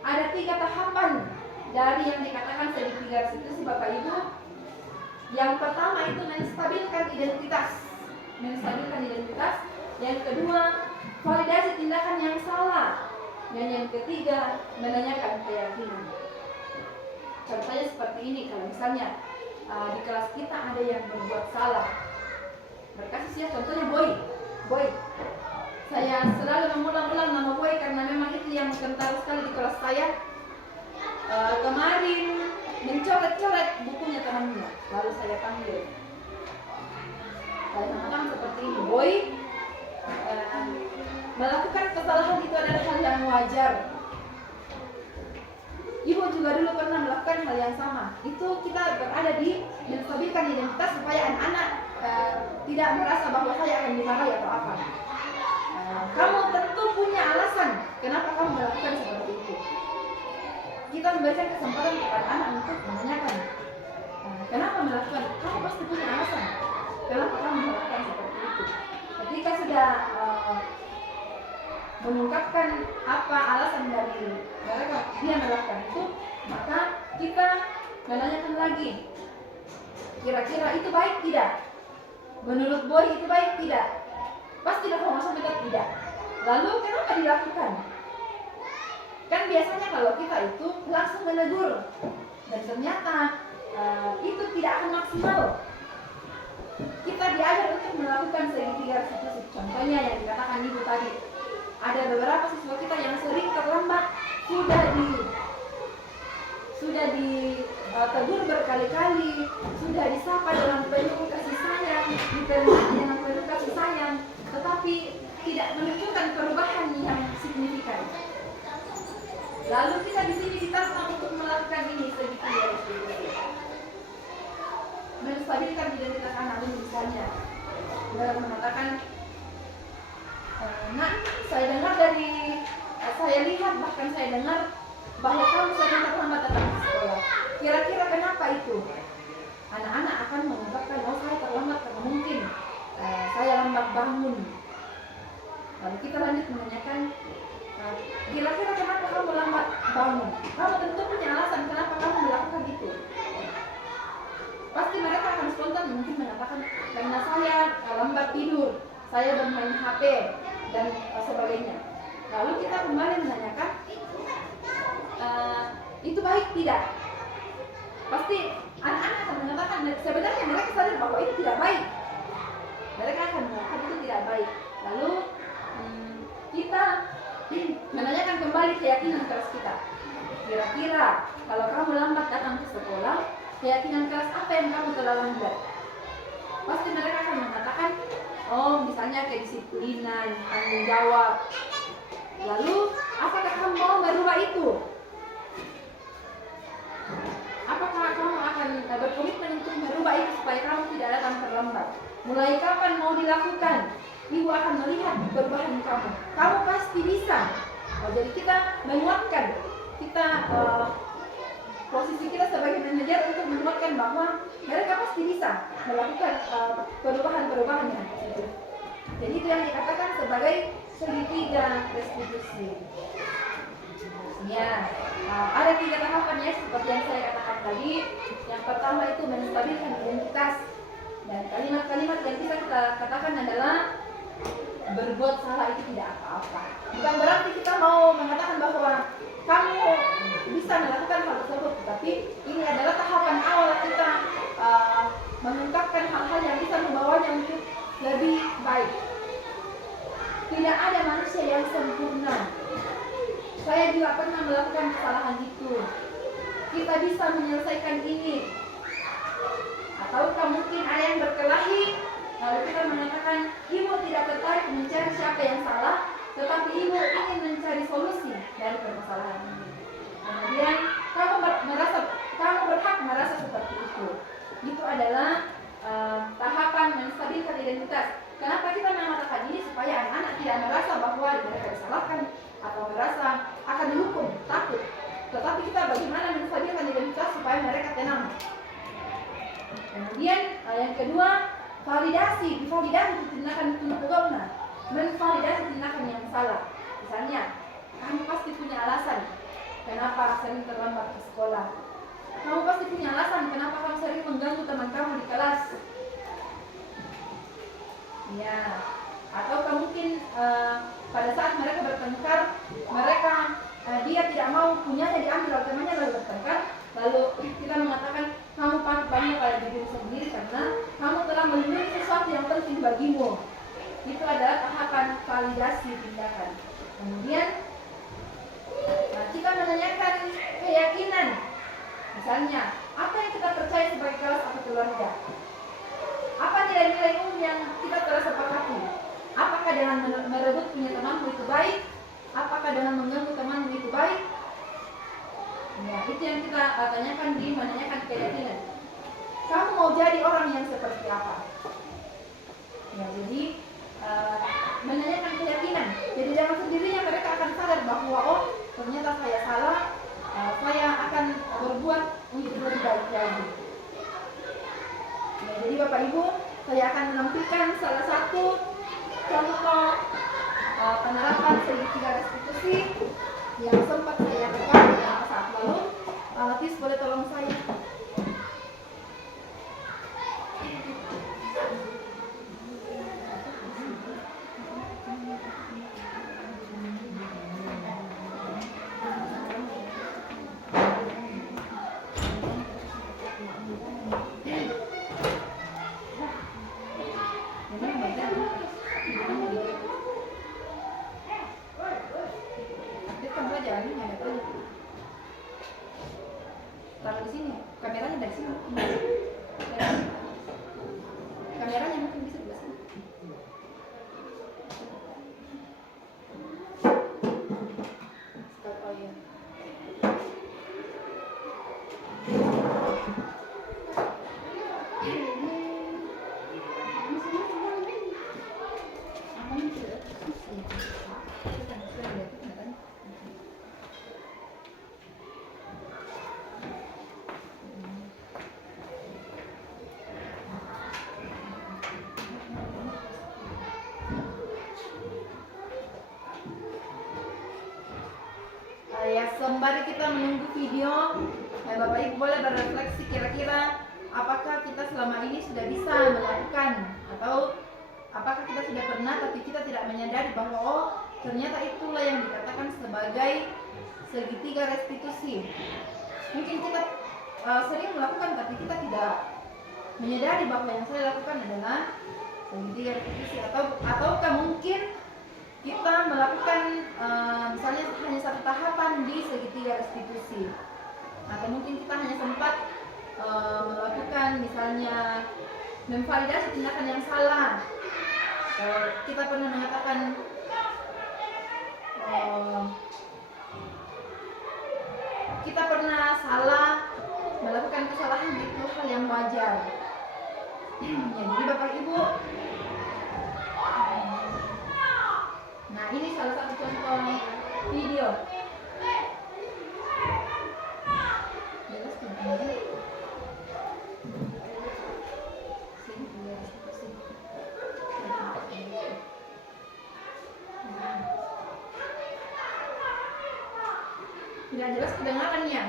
ada 3 tahapan dari yang dikatakan segitiga restitusi, Bapak Ibu. Yang pertama itu menstabilkan identitas. Yang kedua, validasi tindakan yang salah. Dan yang ketiga, menanyakan keyakinan. Contohnya seperti ini, kalau misalnya di kelas kita ada yang berbuat salah. Berkasus ya, contohnya Boy. Saya selalu mengulang-ulang nama Boy karena memang itu yang kental sekali di kelas saya. Kemarin mencoret-coret bukunya temannya, lalu saya panggil. Saya mengatakan seperti ini, Boy, melakukan kesalahan itu adalah hal yang wajar. Ibu juga dulu pernah melakukan hal yang sama. Itu kita berada di menstabilkan identitas supaya anak-anak tidak merasa bahwa saya akan dimarahi atau apa. Kamu tentu punya alasan kenapa kamu melakukan seperti itu. Kita memberikan kesempatan kepada anak untuk menanyakan kenapa melakukan. Kamu pasti punya alasan kenapa kamu melakukan seperti itu. Ketika sudah mengungkapkan apa alasan dari mereka dia melakukan itu, maka kita menanyakan lagi, kira-kira itu baik tidak? Menurut Boy itu baik tidak? Pasti kamu langsung bilang tidak. Lalu kenapa dilakukan? Kan biasanya kalau kita itu langsung menegur, dan ternyata itu tidak akan maksimal. Kita diajar untuk melakukan segitiga restitusi. Contohnya yang dikatakan ibu tadi, ada beberapa siswa kita yang sering terlambat, sudah ditegur berkali-kali, sudah disapa dengan penuh kasih sayang, diterima dengan penuh kasih sayang, tetapi tidak menunjukkan perubahan yang signifikan. Lalu kita di sini ditantang untuk melakukan ini segitiga restitusi. Menstabilkan identitas anak ini misalnya, dalam mengatakan, nah, saya lihat bahkan saya dengar bahwa kamu sering terlambat datang ke sekolah. Kira-kira kenapa itu? Anak-anak akan mengungkapkan, oh saya terlambat karena mungkin saya lambat bangun. Lalu kita lanjut menanyakan, kira-kira kenapa kamu lambat bangun? Kamu tentu punya alasan kenapa kamu melakukan itu. Pasti mereka akan spontan mungkin mengatakan, karena saya lambat tidur, saya bermain HP, dan sebagainya. Lalu kita kembali menanyakan, itu baik tidak? Pasti anak-anak akan mengatakan sebenarnya mereka sadar bahwa itu tidak baik. Mereka akan mengatakan itu tidak baik. Lalu kita menanyakan kembali keyakinan keras kita. Kira-kira kalau kamu lambat datang ke sekolah, keyakinan keras apa yang kamu telah langgar? Pasti mereka akan mengatakan, oh misalnya kedisiplinan, tanggung jawab. Lalu apakah kamu mau merubah itu? Apakah kamu akan berkomitmen untuk merubah itu supaya kamu tidak datang terlambat? Mulai kapan mau dilakukan? Ibu akan melihat perubahan kamu. Kamu pasti bisa. Jadi kita menguatkan, kita posisi kita sebagai manajer untuk menguatkan bahwa mereka pasti bisa melakukan perubahan-perubahan yang positif. Jadi itu yang dikatakan sebagai segitiga restitusi. Ya, ada 3 tahapan ya seperti yang saya katakan tadi. Yang pertama itu menstabilkan identitas, dan kalimat-kalimat yang bisa kita katakan adalah berbuat salah itu tidak apa-apa. Bukan berarti kita mau mengatakan bahwa kamu bisa melakukan hal tersebut, tapi ini adalah tahapan awal kita mengungkapkan hal-hal yang bisa membawanya untuk lebih baik. Tidak ada manusia yang sempurna. Saya juga pernah melakukan kesalahan itu. Kita bisa menyelesaikan ini. Ataukah mungkin ada yang berkelahi, lalu kita mengatakan ibu tidak tertarik mencari siapa yang salah, tetapi ibu ingin mencari solusi dari permasalahan ini. Kemudian kamu berhak merasa seperti itu. Itu adalah tahapan menstabilkan identitas. Kenapa kita mengatakan ini? Supaya anak-anak tidak merasa bahwa mereka disalahkan atau merasa akan dihukum, takut. Tetapi kita bagaimana menstabilkan identitas supaya mereka tenang. Kemudian yang kedua, validasi tindakan itu benar, menvalidasi tindakan yang salah. Misalnya, kamu pasti punya alasan kenapa sering terlambat ke sekolah. Kamu pasti punya alasan kenapa kamu sering mengganggu teman kamu di kelas. Ya, atau mungkin pada saat mereka bertengkar, dia tidak mau punyanya diambil oleh temannya lalu bertengkar, lalu kita mengatakan kamu patut bangga pada diri sendiri karena kamu telah melindungi sesuatu yang penting bagimu. Itu adalah tahapan validasi tindakan. Kemudian kita menanyakan keyakinan. Misalnya, apa yang kita percaya sebagai kelas atau keluarga? Apa nilai-nilai umum yang kita telah sepakati? Apakah dengan merebut punya temanmu itu baik? Apakah dengan mengganggu temanmu itu baik? Ya, itu yang kita tanyakan di menanyakan keyakinan. Kamu mau jadi orang yang seperti apa? Ya, jadi menanyakan keyakinan. Jadi dengan sendirinya mereka akan sadar bahwa oh ternyata saya salah, saya akan berbuat untuk lebih baik lagi. Ya, jadi Bapak Ibu, saya akan menampilkan salah satu contoh penerapan segitiga restitusi yang sempat saya lakukan saat lalu. Tis boleh tolong saya. Taruh di sini, kameranya dari sini. Kameranya mungkin bisa di sini. Oh iya. Ya, sembari kita menunggu video, Bapak Ibu boleh berefleksi kira-kira apakah kita selama ini sudah bisa melakukan atau apakah kita sudah pernah tapi kita tidak menyadari bahwa oh ternyata itulah yang dikatakan sebagai segitiga restitusi. Mungkin kita sering melakukan tapi kita tidak menyadari bahwa yang saya lakukan adalah segitiga restitusi, ataukah mungkin kita melakukan misalnya hanya satu tahapan di segitiga restitusi, atau mungkin kita hanya sempat melakukan misalnya memvalidasi tindakan yang salah. Kita pernah mengatakan kita pernah salah melakukan kesalahan, itu hal yang wajar. Ya, jadi Bapak Ibu, nah ini salah satu contoh video. Jelas tidak ini? Tidak jelas kedengarannya.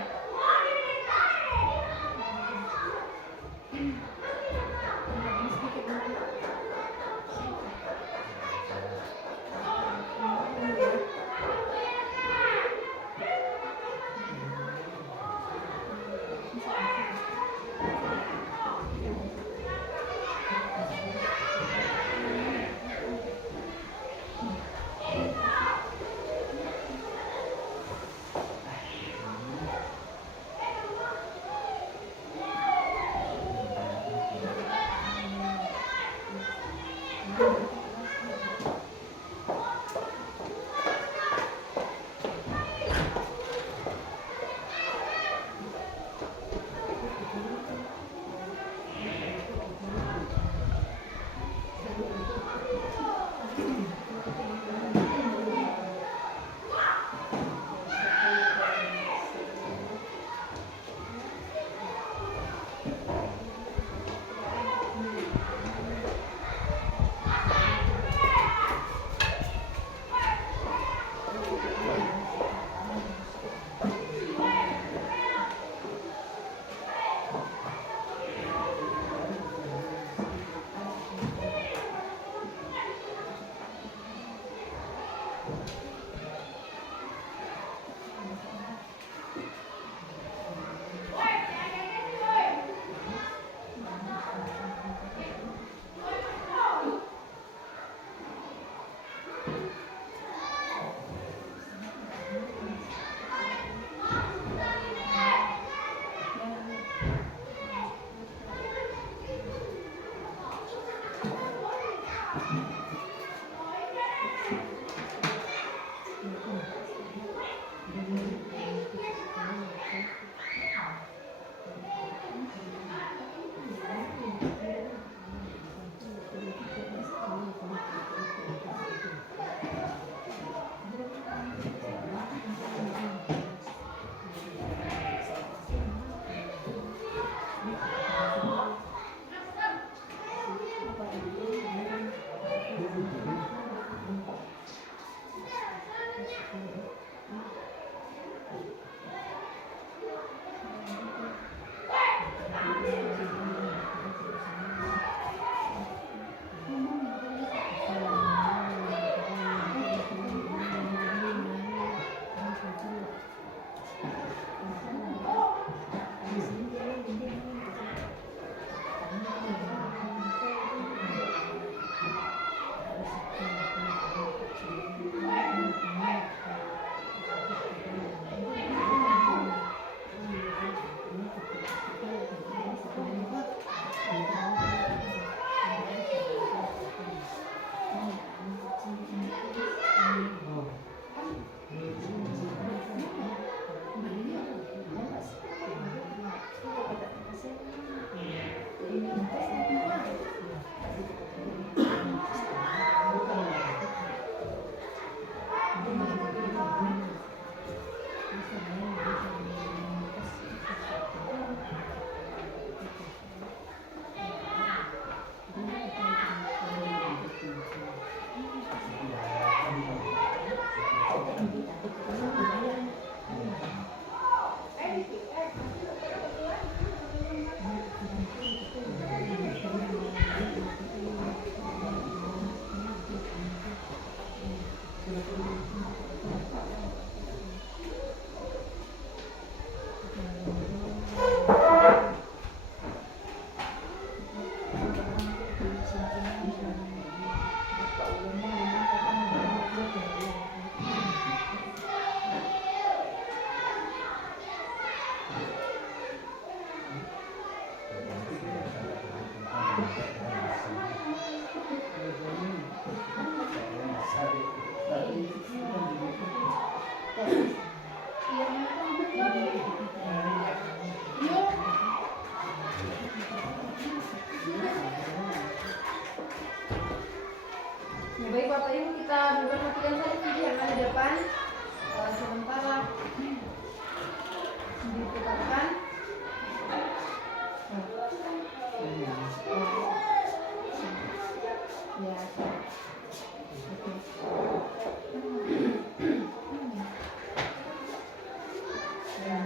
baik Bapak Ibu, kita memperhatikan saja video yang ada di depan. Sementara diputarkan. Ya. Ya.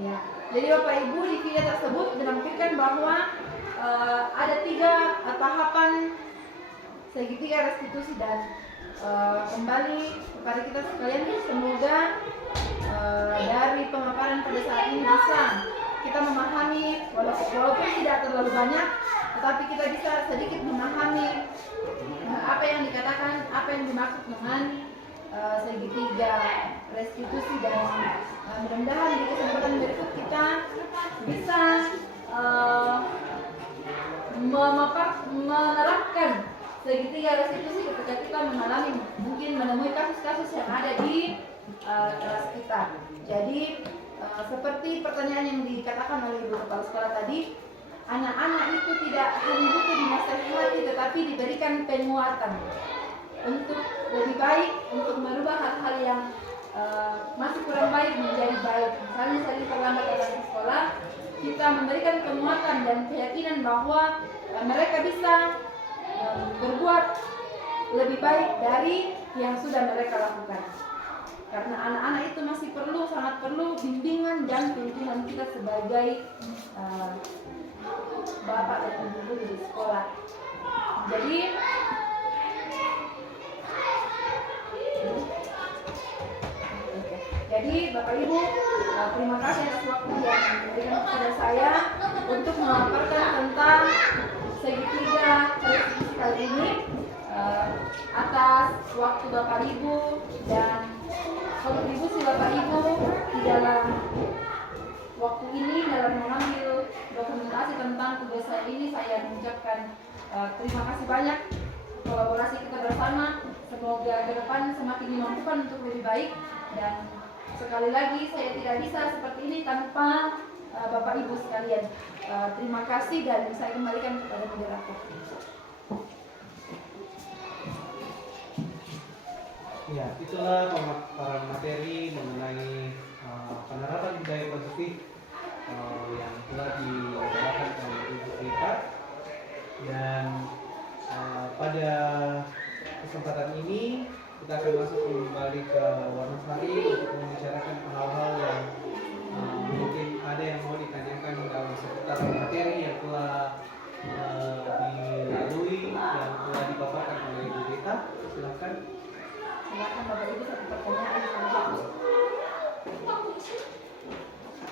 Ya. Jadi Bapak Ibu di video tersebut menampilkan bahwa ada 3 tahapan segitiga restitusi dan kembali kepada kita sekalian, semoga dari pemaparan pada saat ini bisa kita memahami walaupun tidak terlalu banyak, tetapi kita bisa sedikit memahami apa yang dikatakan, apa yang dimaksud dengan segitiga restitusi, dan mudah-mudahan di kesempatan berikut kita bisa menerapkan segitiga restitusi ketika kita menemui kasus-kasus yang ada di kelas kita. Jadi seperti pertanyaan yang dikatakan oleh Ibu Kepala Sekolah tadi, anak-anak itu tidak hanya butuh dinasihati tetapi diberikan penguatan untuk lebih baik, untuk merubah hal-hal yang masih kurang baik menjadi baik. Misalnya tadi terlambat datang ke sekolah, kita memberikan penguatan dan keyakinan bahwa mereka bisa berbuat lebih baik dari yang sudah mereka lakukan. Karena anak-anak itu masih sangat perlu bimbingan dan tuntunan kita sebagai bapak dan ibu guru di sekolah. Jadi Bapak Ibu, terima kasih atas waktu yang diberikan kepada saya untuk memaparkan tentang segitiga restitusi kali ini. Atas waktu Bapak Ibu dan kontribusi Bapak Ibu di dalam waktu ini dalam mengambil dokumentasi tentang tugas saya ini, saya mengucapkan terima kasih banyak. Kolaborasi kita bersama semoga ke depan semakin dimampukan untuk lebih baik, dan sekali lagi saya tidak bisa seperti ini tanpa Bapak Ibu sekalian. Terima kasih dan saya kembalikan kepada moderator. Ya, itulah pemaparan materi mengenai penerapan budaya positif yang telah dilakukan oleh Ibu Rita. Dan pada kesempatan ini kita akan masuk kembali ke Warnasari untuk membicarakan hal-hal yang mungkin ada yang mau ditanyakan dalam seputar materi yang telah dilalui, yang telah dipaparkan oleh Ibu Rita. Silakan. Silakan Bapak Ibu, satu pertanyaan saja.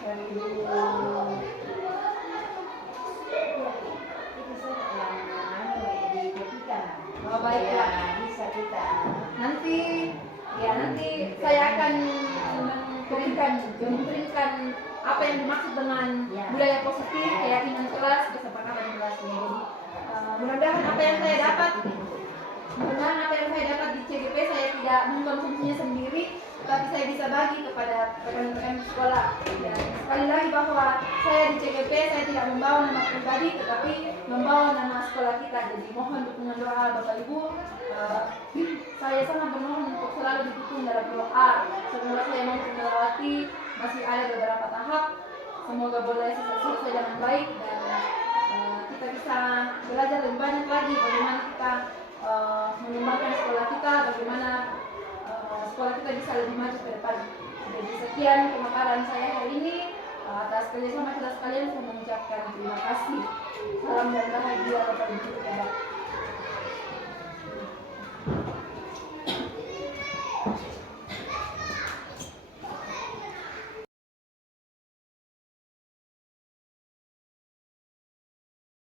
Ya. nanti saya akan memberikan apa yang dimaksud dengan budaya positif, keyakinan kelas, kesepakatan kelas. Jadi mudah-mudahan apa yang saya dapat di CGP saya tidak mengkonsumsinya sendiri, tapi saya bisa bagi kepada rekan-rekan sekolah. Dan sekali lagi bahwa saya di CGP saya tidak membawa nama pribadi, tetapi membawa nama sekolah kita. Jadi mohon dukungan doa Bapak Ibu. Saya sangat bermohon untuk selalu didukung dalam doa. Semoga saya mampu melewati, masih ada beberapa tahap. Semoga boleh selesai dengan baik dan kita bisa belajar lebih banyak lagi bagaimana kita mengembangkan sekolah kita, bagaimana sekolah kita bisa lebih maju ke depan. Jadi sekian pemaparan saya hari ini. Atas kerjasama kita sekalian saya mengucapkan terima kasih. Salam dan bahagia Bapak Ibu.